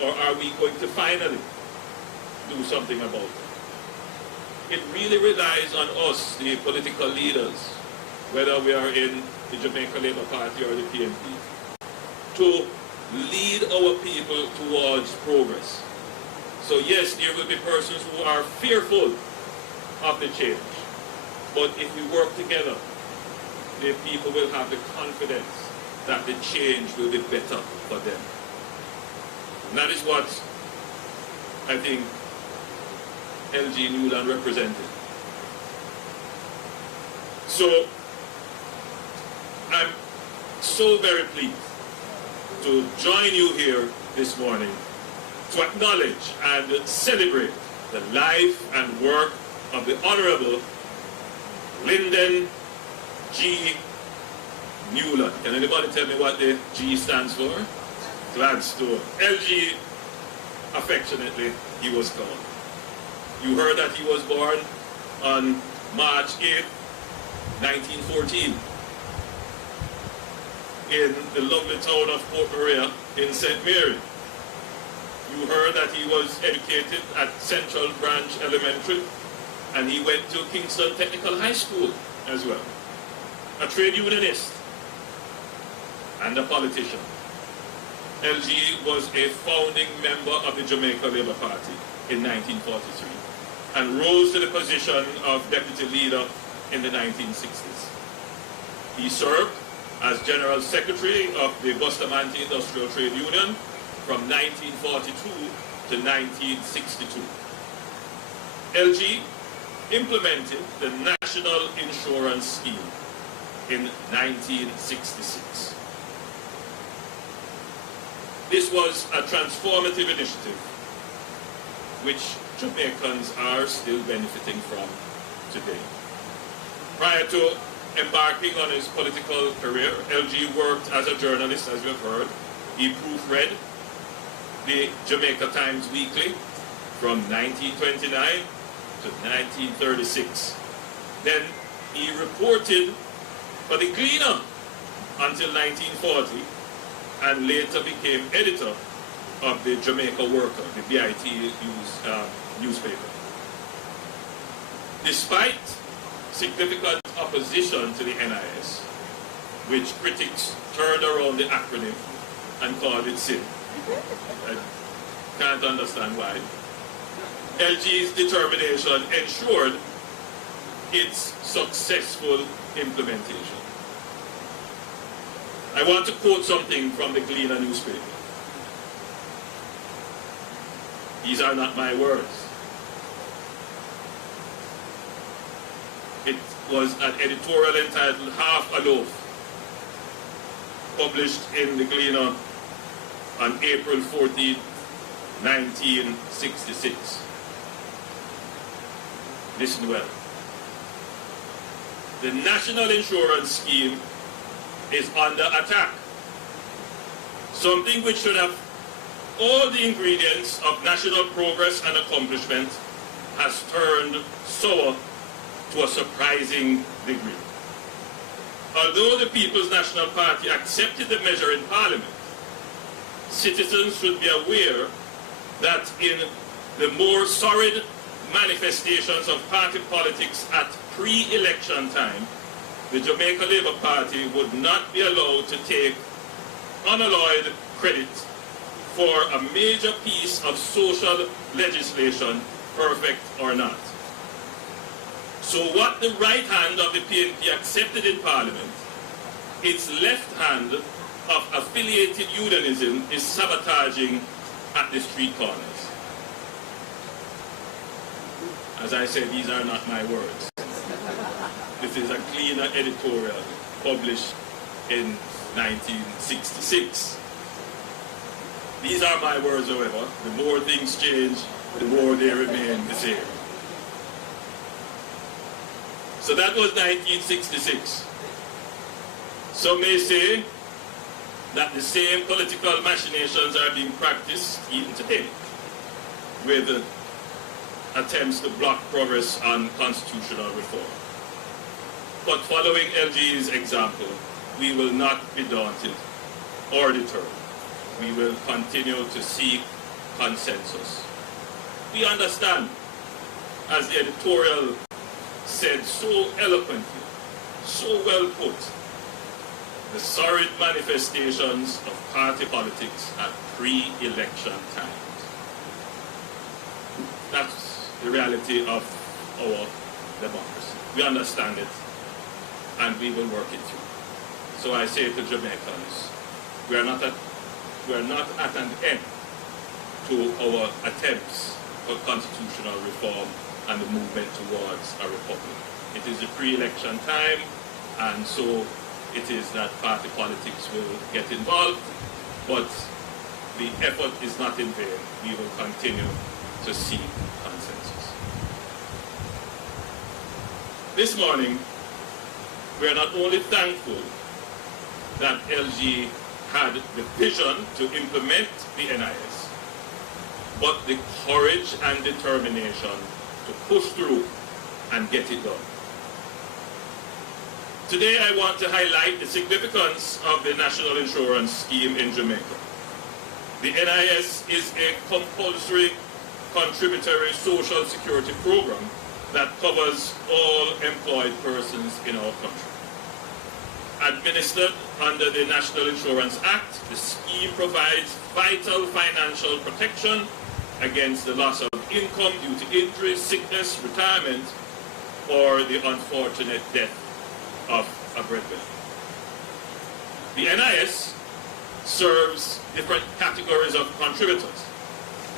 Or are we going to finally do something about it? It really relies on us, the political leaders, whether we are in the Jamaica Labour Party or the PNP, to lead our people towards progress. So yes, there will be persons who are fearful of the change, but if we work together, the people will have the confidence that the change will be better for them. And that is what I think LG Newland represented. So I'm so very pleased to join you here this morning to acknowledge and celebrate the life and work of the Honorable Lynden G. Newland. Can anybody tell me what the G stands for? Gladstone. LG, affectionately, he was called. You heard that he was born on March 8, 1914 in the lovely town of Port Maria in St. Mary. You heard that he was educated at Central Branch Elementary, and he went to Kingston Technical High School as well. A trade unionist and a politician. LG was a founding member of the Jamaica Labour Party in 1943 and rose to the position of deputy leader in the 1960s. He served as General Secretary of the Bustamante Industrial Trade Union from 1942 to 1962. LG implemented the National Insurance Scheme in 1966. This was a transformative initiative which Jamaicans are still benefiting from today. Prior to embarking on his political career, LG worked as a journalist, as you've heard. He proofread the Jamaica Times Weekly from 1929 to 1936. Then he reported for the Gleaner until 1940 and later became editor of the Jamaica Worker, the BIT newspaper. Despite significant opposition to the NIS, which critics turned around the acronym and called it sin. I can't understand why. LG's determination ensured its successful implementation. I want to quote something from the Gleaner newspaper. These are not my words. It was an editorial entitled Half a Loaf, published in the Gleaner on April 14, 1966. Listen well. The National Insurance Scheme is under attack. Something which should have all the ingredients of national progress and accomplishment has turned sour to a surprising degree. Although the People's National Party accepted the measure in Parliament, citizens should be aware that in the more sordid manifestations of party politics at pre-election time, the Jamaica Labour Party would not be allowed to take unalloyed credit for a major piece of social legislation, perfect or not. So what the right hand of the PNP accepted in Parliament, its left hand of affiliated unionism is sabotaging at the street corners. As I said, these are not my words. This is a Gleaner editorial published in 1966. These are my words, however. The more things change, the more they remain the same. So that was 1966. Some may say that the same political machinations are being practiced even today with attempts to block progress on constitutional reform. But following LG's example, we will not be daunted or deterred. We will continue to seek consensus. We understand, as the editorial said so eloquently, so well put, the sordid manifestations of party politics at pre-election times. That's the reality of our democracy. We understand it, and we will work it through. So I say to Jamaicans, we are not at an end to our attempts for constitutional reform and the movement towards a republic. It is a pre-election time, and so it is that party politics will get involved, but the effort is not in vain. We will continue to seek consensus. This morning, we are not only thankful that LG had the vision to implement the NIS, but the courage and determination to push through and get it done. Today I want to highlight the significance of the National Insurance Scheme in Jamaica. The NIS is a compulsory contributory social security program that covers all employed persons in our country. Administered under the National Insurance Act, the scheme provides vital financial protection against the loss of income due to injury, sickness, retirement, or the unfortunate death of a breadwinner. The NIS serves different categories of contributors.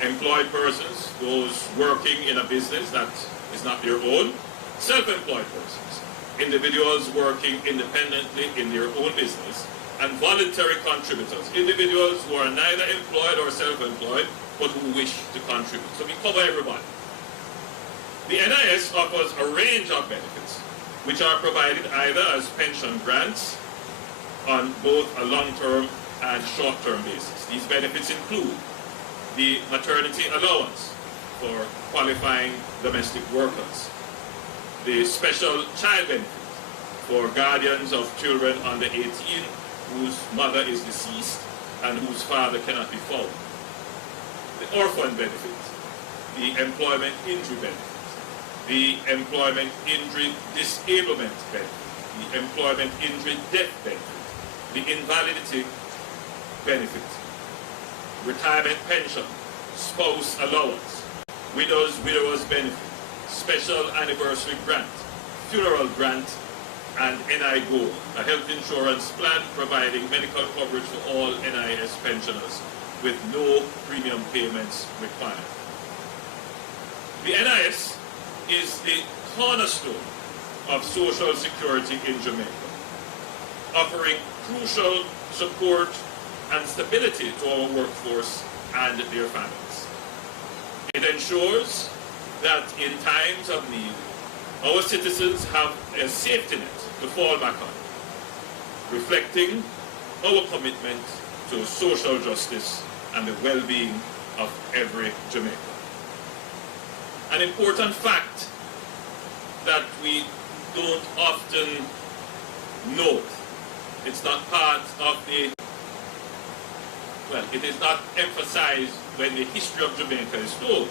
Employed persons, those working in a business that is not their own. Self-employed persons, individuals working independently in their own business. And voluntary contributors, individuals who are neither employed or self-employed, but who wish to contribute. So we cover everybody. The NIS offers a range of benefits, which are provided either as pension grants on both a long-term and short-term basis. These benefits include the maternity allowance for qualifying domestic workers, the special child benefit for guardians of children under 18 whose mother is deceased and whose father cannot be found, the orphan benefit, the employment injury benefit, the employment injury disablement benefit, the employment injury death benefit, the invalidity benefit, retirement pension, spouse allowance, widowers benefit, special anniversary grant, funeral grant, and NI Gold, a health insurance plan providing medical coverage for all NIS pensioners with no premium payments required. The NIS is the cornerstone of social security in Jamaica, offering crucial support and stability to our workforce and their families. It ensures that in times of need, our citizens have a safety net to fall back on, reflecting our commitment to social justice and the well-being of every Jamaican. An important fact that we don't often note, it's not part of the, well, it is not emphasized when the history of Jamaica is told.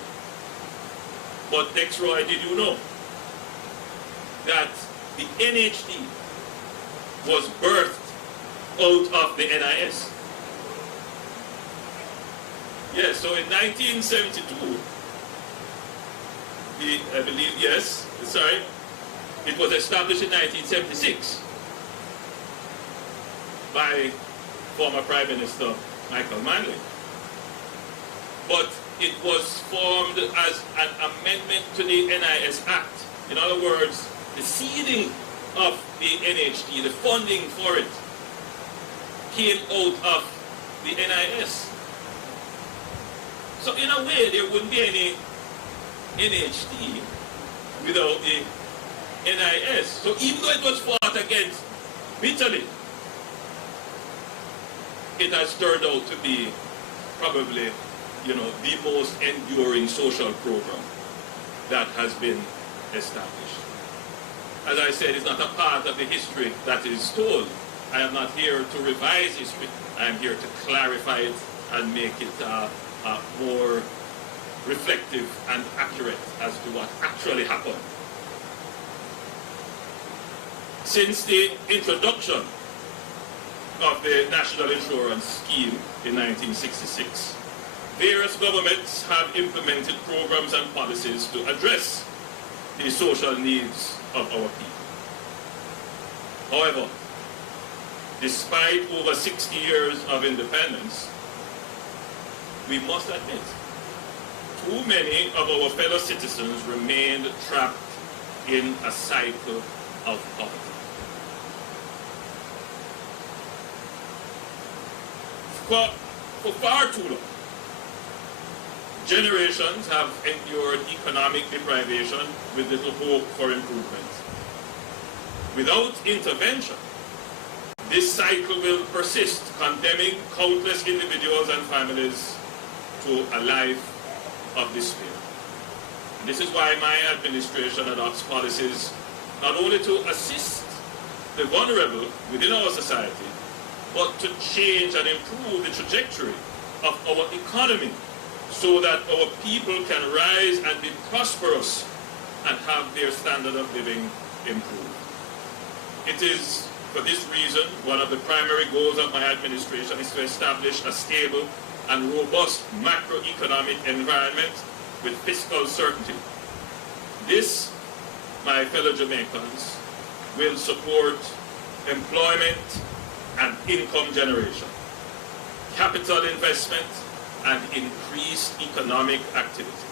But Dexroy, did you know that the NHD was birthed out of the NIS? Yes, so in 1972, I believe, yes, sorry, it was established in 1976 by former Prime Minister Michael Manley. But it was formed as an amendment to the NIS Act. In other words, the seeding of the NHD, the funding for it, came out of the NIS. So in a way, there wouldn't be any NHD without the NIS. So even though it was fought against bitterly, it has turned out to be probably, the most enduring social program that has been established. As I said, it's not a part of the history that is told. I am not here to revise history. I am here to clarify it and make it more reflective and accurate as to what actually happened. Since the introduction of the National Insurance Scheme in 1966, various governments have implemented programs and policies to address the social needs of our people. However, despite over 60 years of independence, we must admit, too many of our fellow citizens remained trapped in a cycle of poverty. For far too long, generations have endured economic deprivation with little hope for improvement. Without intervention, this cycle will persist, condemning countless individuals and families to a life of despair. And this is why my administration adopts policies not only to assist the vulnerable within our society, but to change and improve the trajectory of our economy so that our people can rise and be prosperous and have their standard of living improved. It is, for this reason, one of the primary goals of my administration is to establish a stable and robust macroeconomic environment with fiscal certainty. This, my fellow Jamaicans, will support employment and income generation, capital investment, and increased economic activity.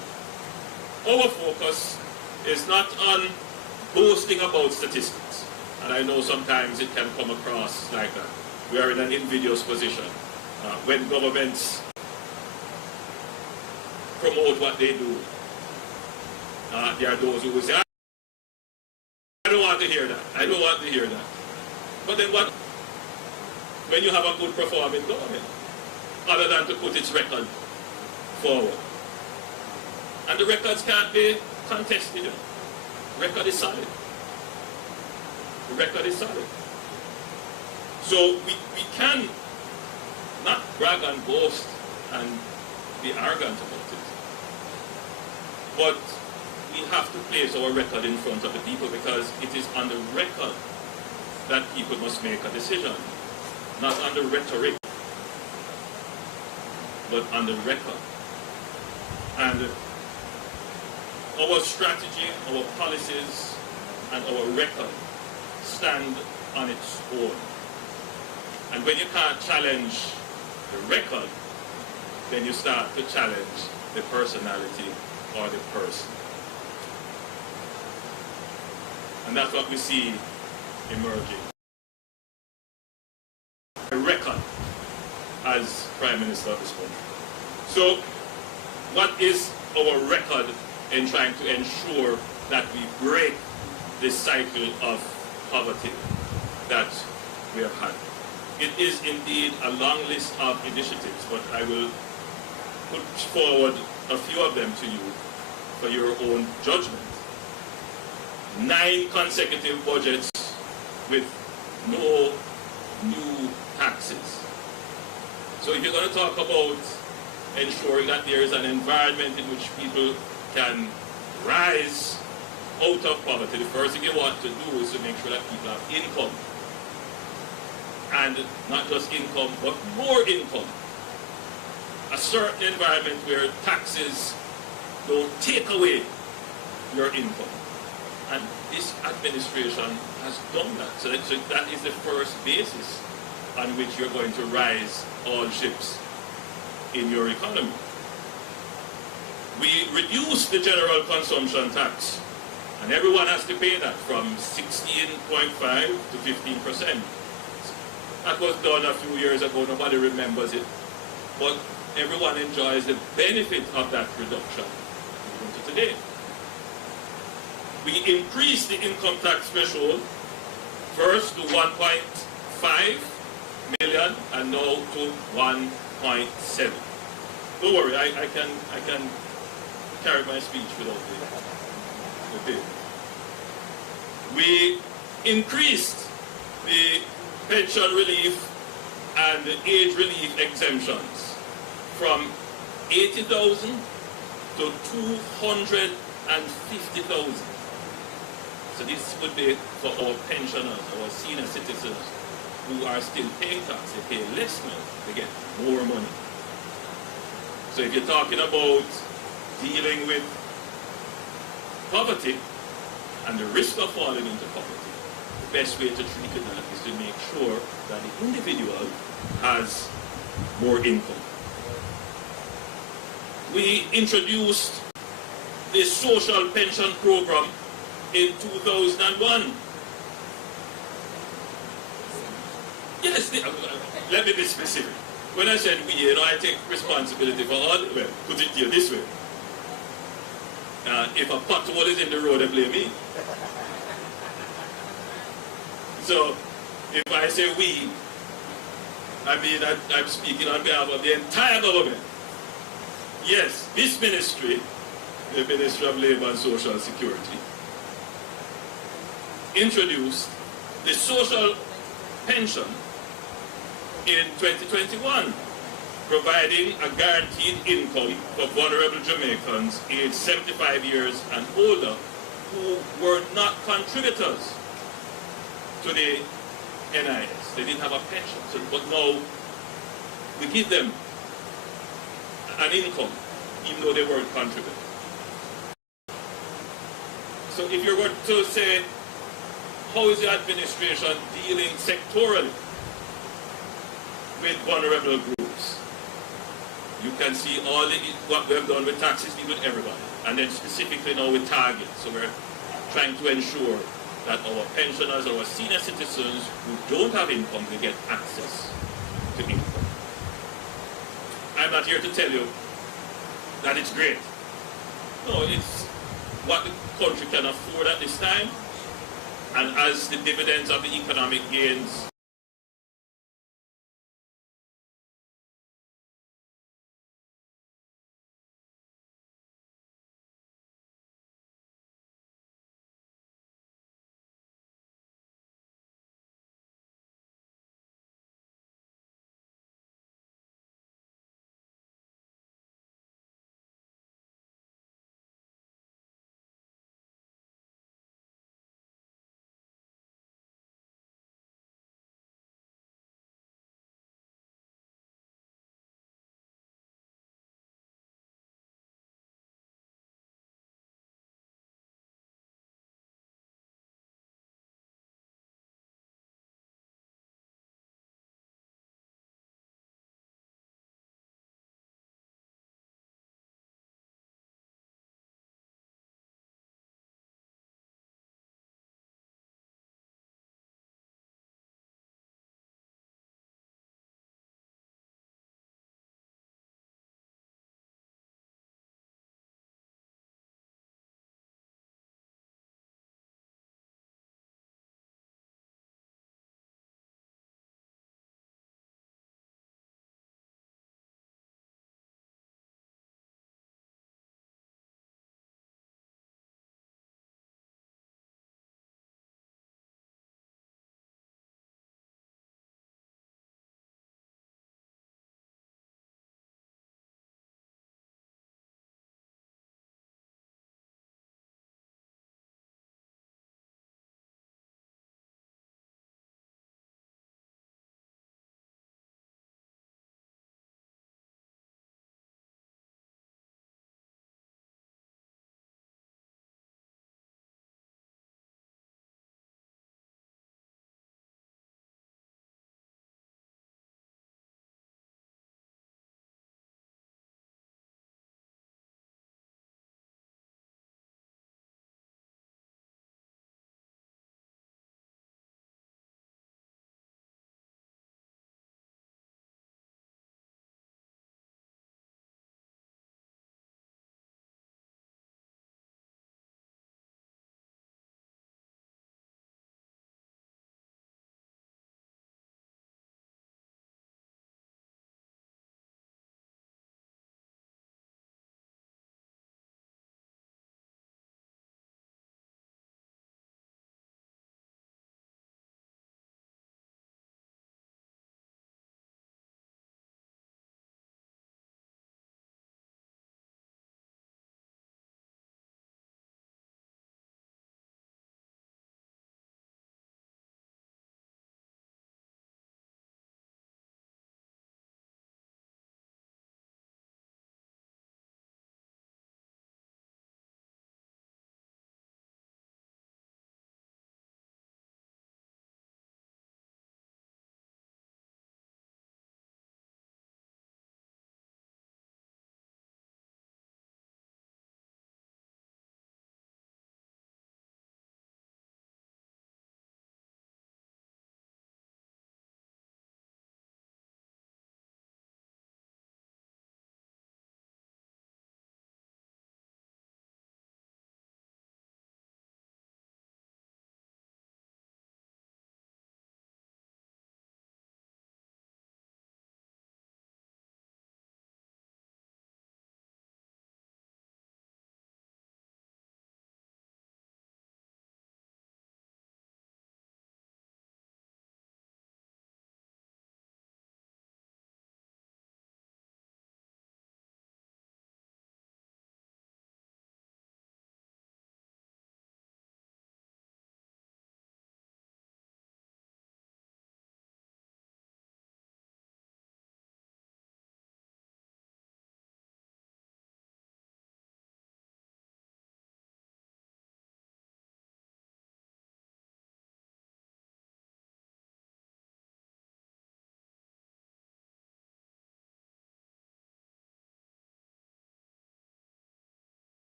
Our focus is not on boasting about statistics, and I know sometimes it can come across like that. We are in an invidious position when governments promote what they do. There are those who will say, I don't want to hear that. I don't want to hear that. But then what, when you have a good performing government, other than to put its record forward? And the records can't be contested. The record is solid. The record is solid. So we can not brag and boast and be arrogant about it. But we have to place our record in front of the people, because it is on the record that people must make a decision, not on the rhetoric, but on the record. And our strategy, our policies, and our record stand on its own. And when you can't challenge the record, then you start to challenge the personality or the person. And that's what we see emerging. A record as Prime Minister of this country. So, what is our record in trying to ensure that we break this cycle of poverty that we have had? It is indeed a long list of initiatives, but I will put forward a few of them to you for your own judgment. 9 consecutive budgets with no new taxes. So if you're going to talk about ensuring that there is an environment in which people can rise out of poverty, the first thing you want to do is to make sure that people have income. And not just income, but more income. A certain environment where taxes don't take away your income. And this administration has done that. So that is the first basis on which you're going to rise all ships in your economy. We reduced the general consumption tax, and everyone has to pay that from 16.5 to 15%. That was done a few years ago, nobody remembers it. But everyone enjoys the benefit of that reduction even to today. We increased the income tax threshold first to 1.5 million and now to 1.7. Don't worry, I can carry my speech without the bill. We increased the pension relief and the age relief exemptions from 80,000 to 250,000. So this would be for our pensioners, our senior citizens who are still paying tax. They pay less now, they get more money. So if you're talking about dealing with poverty and the risk of falling into poverty, the best way to treat that is to make sure that the individual has more income. We introduced the social pension program in 2001. Yes, let me be specific. When I said we, I take responsibility for all, well, put it here this way. If a pothole is in the road, they blame me. So, if I say we, I mean I'm speaking on behalf of the entire government. Yes, this ministry, the Ministry of Labour and Social Security, introduced the social pension in 2021, providing a guaranteed income for vulnerable Jamaicans aged 75 years and older who were not contributors to the NIS. They didn't have a pension, but now we give them an income even though they weren't contributing. So if you're going to say, how is the administration dealing sectorally with vulnerable groups? You can see what we have done with taxes, with everybody, and then specifically now with targets. So we're trying to ensure that our pensioners, our senior citizens who don't have income, will get access to income. I'm not here to tell you that it's great. No, it's what the country can afford at this time, and as the dividends of the economic gains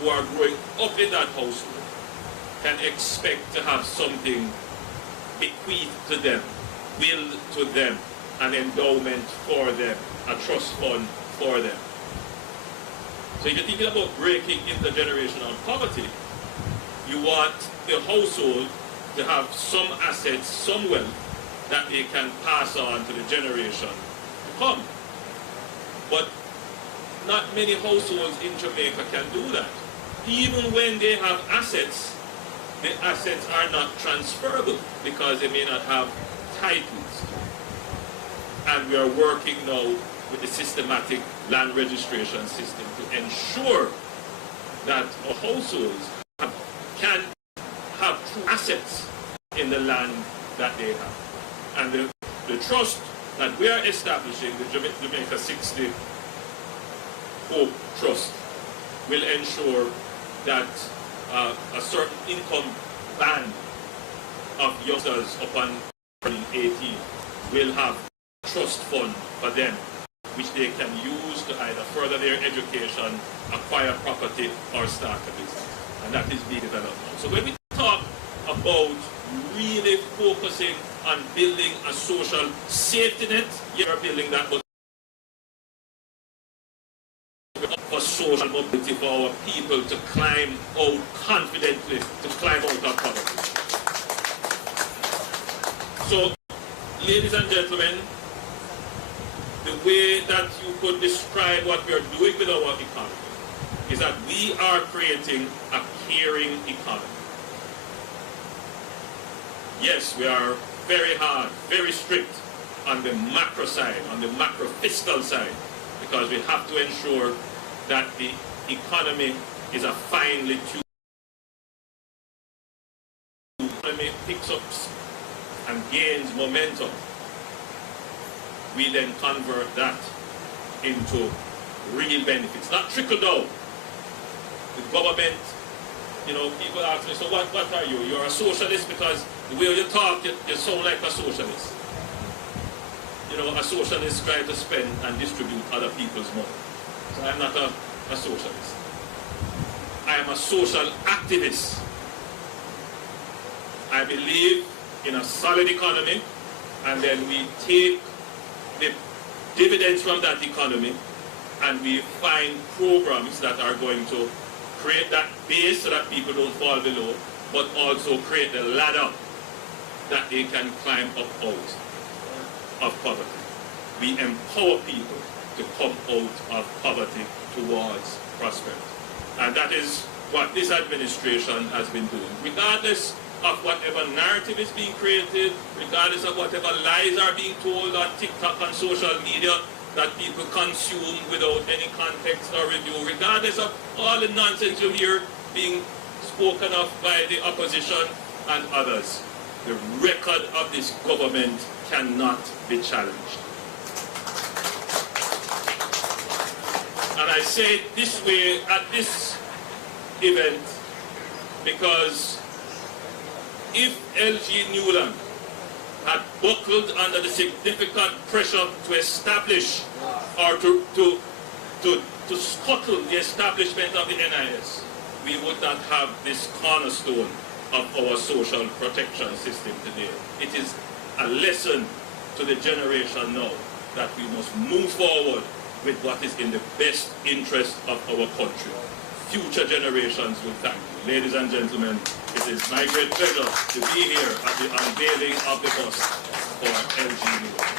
who are growing up in that household can expect to have something bequeathed to them, willed to them, an endowment for them, a trust fund for them. So if you're thinking about breaking intergenerational poverty, you want the household to have some assets, some wealth that they can pass on to the generation to come. But not many households in Jamaica can do that. Even when they have assets, the assets are not transferable because they may not have titles. And we are working now with the systematic land registration system to ensure that our households can have true assets in the land that they have. And the trust that we are establishing, the Jamaica 60 Hope Trust, will ensure that a certain income band of youngsters upon turning 18 will have a trust fund for them, which they can use to either further their education, acquire property, or start a business. And that is being developed now. So when we talk about really focusing on building a social safety net, you're building that for social mobility for our people to climb out confidently, to climb out of poverty. So, ladies and gentlemen, the way that you could describe what we are doing with our economy is that we are creating a caring economy. Yes, we are very hard, very strict on the macro side, on the macro fiscal side, because we have to ensure that the economy is a finely tuned economy picks up and gains momentum. We then convert that into real benefits, not trickle down. The government, you know, people ask me, so what are you? You're a socialist because the way you talk, you sound like a socialist. You know, a socialist tries to spend and distribute other people's money. So I'm not a socialist. I am a social activist. I believe in a solid economy, and then we take the dividends from that economy and we find programs that are going to create that base so that people don't fall below, but also create the ladder that they can climb up out of poverty. We empower people to come out of poverty towards prosperity. And that is what this administration has been doing. Regardless of whatever narrative is being created, regardless of whatever lies are being told on TikTok and social media that people consume without any context or review, regardless of all the nonsense you hear being spoken of by the opposition and others, the record of this government cannot be challenged. And I say it this way at this event because if LG Newland had buckled under the significant pressure to establish or to scuttle the establishment of the NIS, we would not have this cornerstone of our social protection system today. It is a lesson to the generation now that we must move forward with what is in the best interest of our country. Future generations will thank you. Ladies and gentlemen, it is my great pleasure to be here at the unveiling of the bus for LG Newland.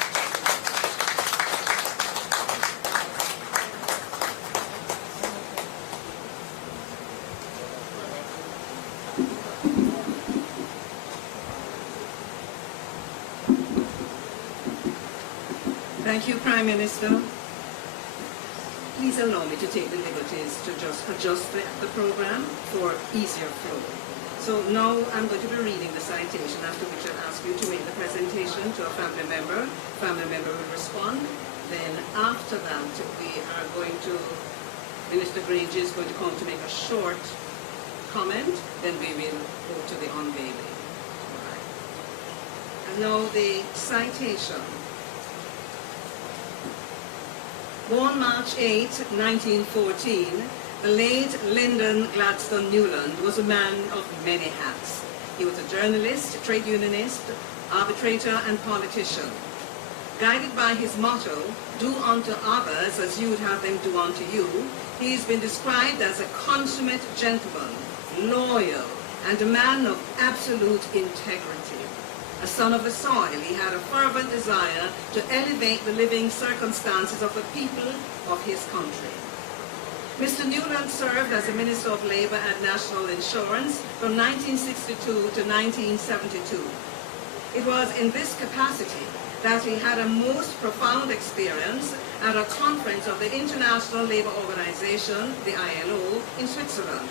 Thank you, Prime Minister. Please allow me to take the liberties to just adjust the program for easier flow. So now I'm going to be reading the citation, after which I'll ask you to make the presentation to a family member. Family member will respond. Then after that, we are going to, Minister Grange is going to come to make a short comment. Then we will go to the unveiling. And now the citation. Born March 8, 1914, The late Lynden Gladstone Newland was a man of many hats. He was a journalist, trade unionist, arbitrator, and politician. Guided by his motto, do unto others as you would have them do unto you, he's been described as a consummate gentleman, loyal, and a man of absolute integrity. A son of the soil, he had a fervent desire to elevate the living circumstances of the people of his country. Mr. Newland served as a Minister of Labour and National Insurance from 1962 to 1972. It was in this capacity that he had a most profound experience at a conference of the International Labour Organization, the ILO, in Switzerland.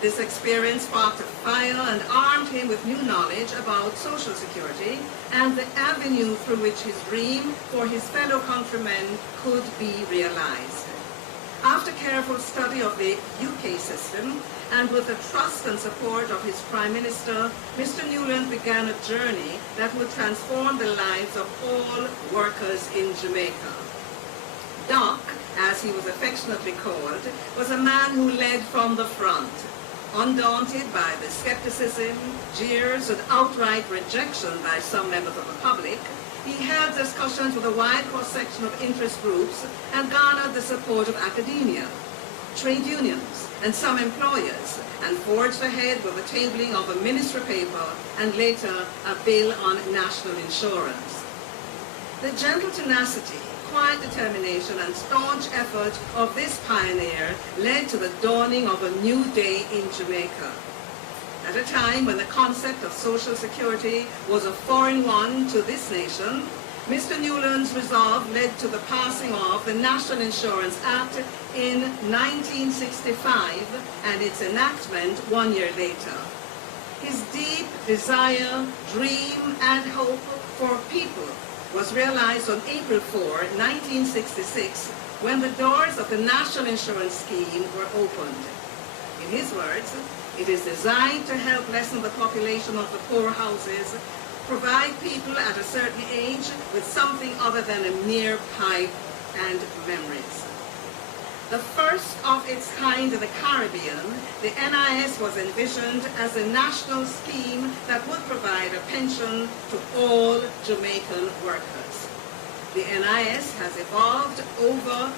This experience sparked a fire and armed him with new knowledge about social security and the avenue through which his dream for his fellow countrymen could be realized. After careful study of the UK system, and with the trust and support of his Prime Minister, Mr. Newland began a journey that would transform the lives of all workers in Jamaica. Doc, as he was affectionately called, was a man who led from the front. Undaunted by the skepticism, jeers, and outright rejection by some members of the public, he held discussions with a wide cross-section of interest groups and garnered the support of academia, trade unions, and some employers, and forged ahead with the tabling of a ministry paper and later a bill on national insurance. The gentle tenacity, quiet determination, and staunch effort of this pioneer led to the dawning of a new day in Jamaica. At a time when the concept of social security was a foreign one to this nation, Mr. Newland's resolve led to the passing of the National Insurance Act in 1965 and its enactment 1 year later. His deep desire, dream, and hope for people was realized on April 4, 1966, when the doors of the National Insurance Scheme were opened. In his words, it is designed to help lessen the population of the poor houses, provide people at a certain age with something other than a mere pipe and memories. The first of its kind in the Caribbean, the NIS was envisioned as a national scheme that would provide a pension to all Jamaican workers. The NIS has evolved over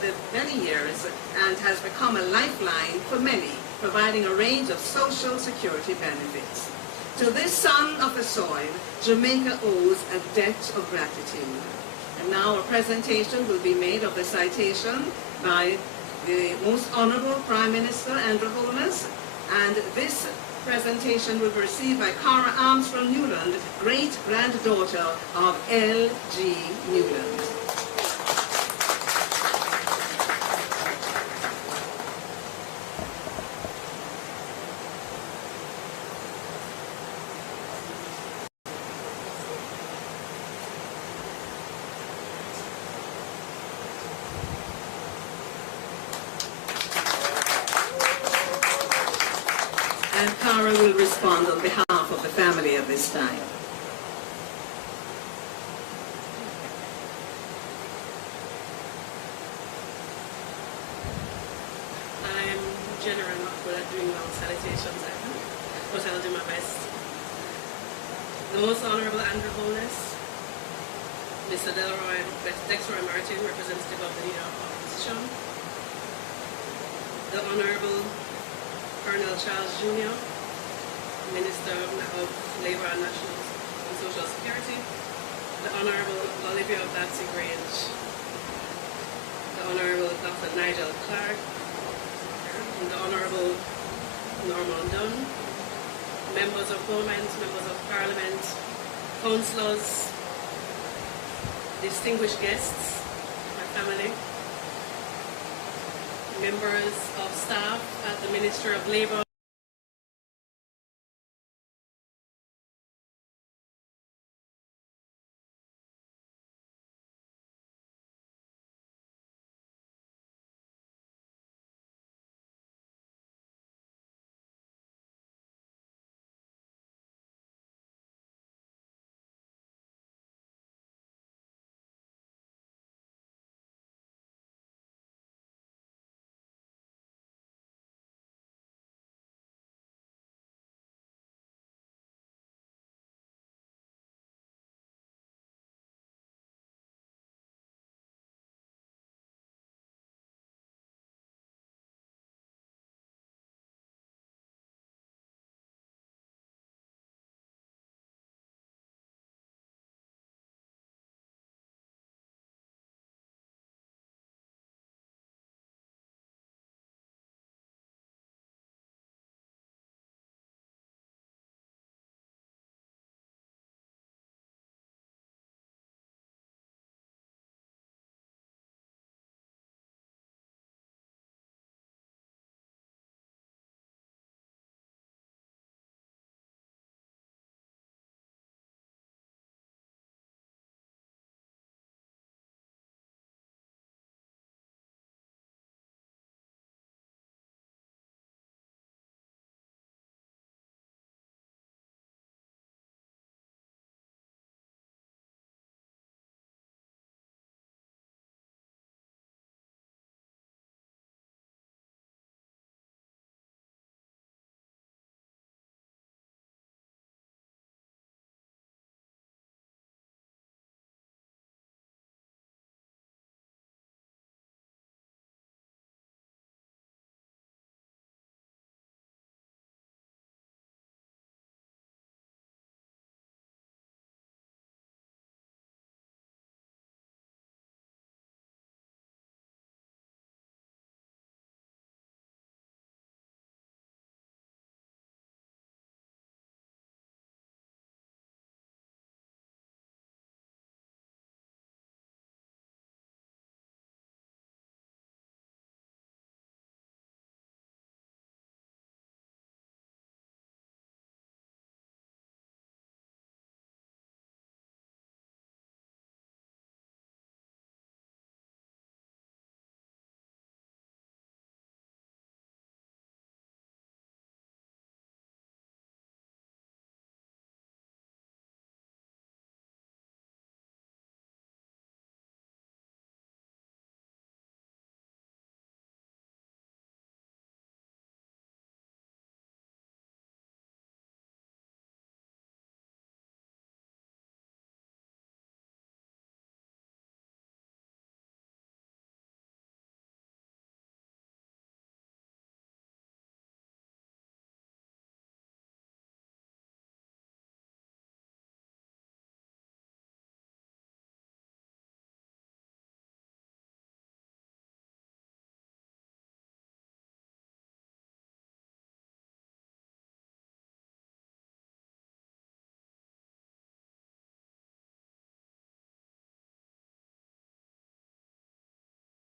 the many years and has become a lifeline for many, providing a range of social security benefits. To this son of the soil, Jamaica owes a debt of gratitude. And now a presentation will be made of the citation by the Most Honorable Prime Minister Andrew Holness, and this presentation will be received by Cara Armstrong Newland, great-granddaughter of L.G. Newland. And Cara will respond on behalf of the family at this time. I'm generally not good at doing long salutations, but I'll do my best. The Most Honorable Andrew Holness, Mr. Dexroy Martin, representative of the Leader of Opposition, the Honorable Colonel Charles Jr., Minister of Labour and National and Social Security, the Honorable Olivia Grange, the Honorable Dr. Nigel Clark, and the Honorable Norman Dunn, members of government, members of parliament, councillors, distinguished guests, my family, members of staff at the Ministry of Labour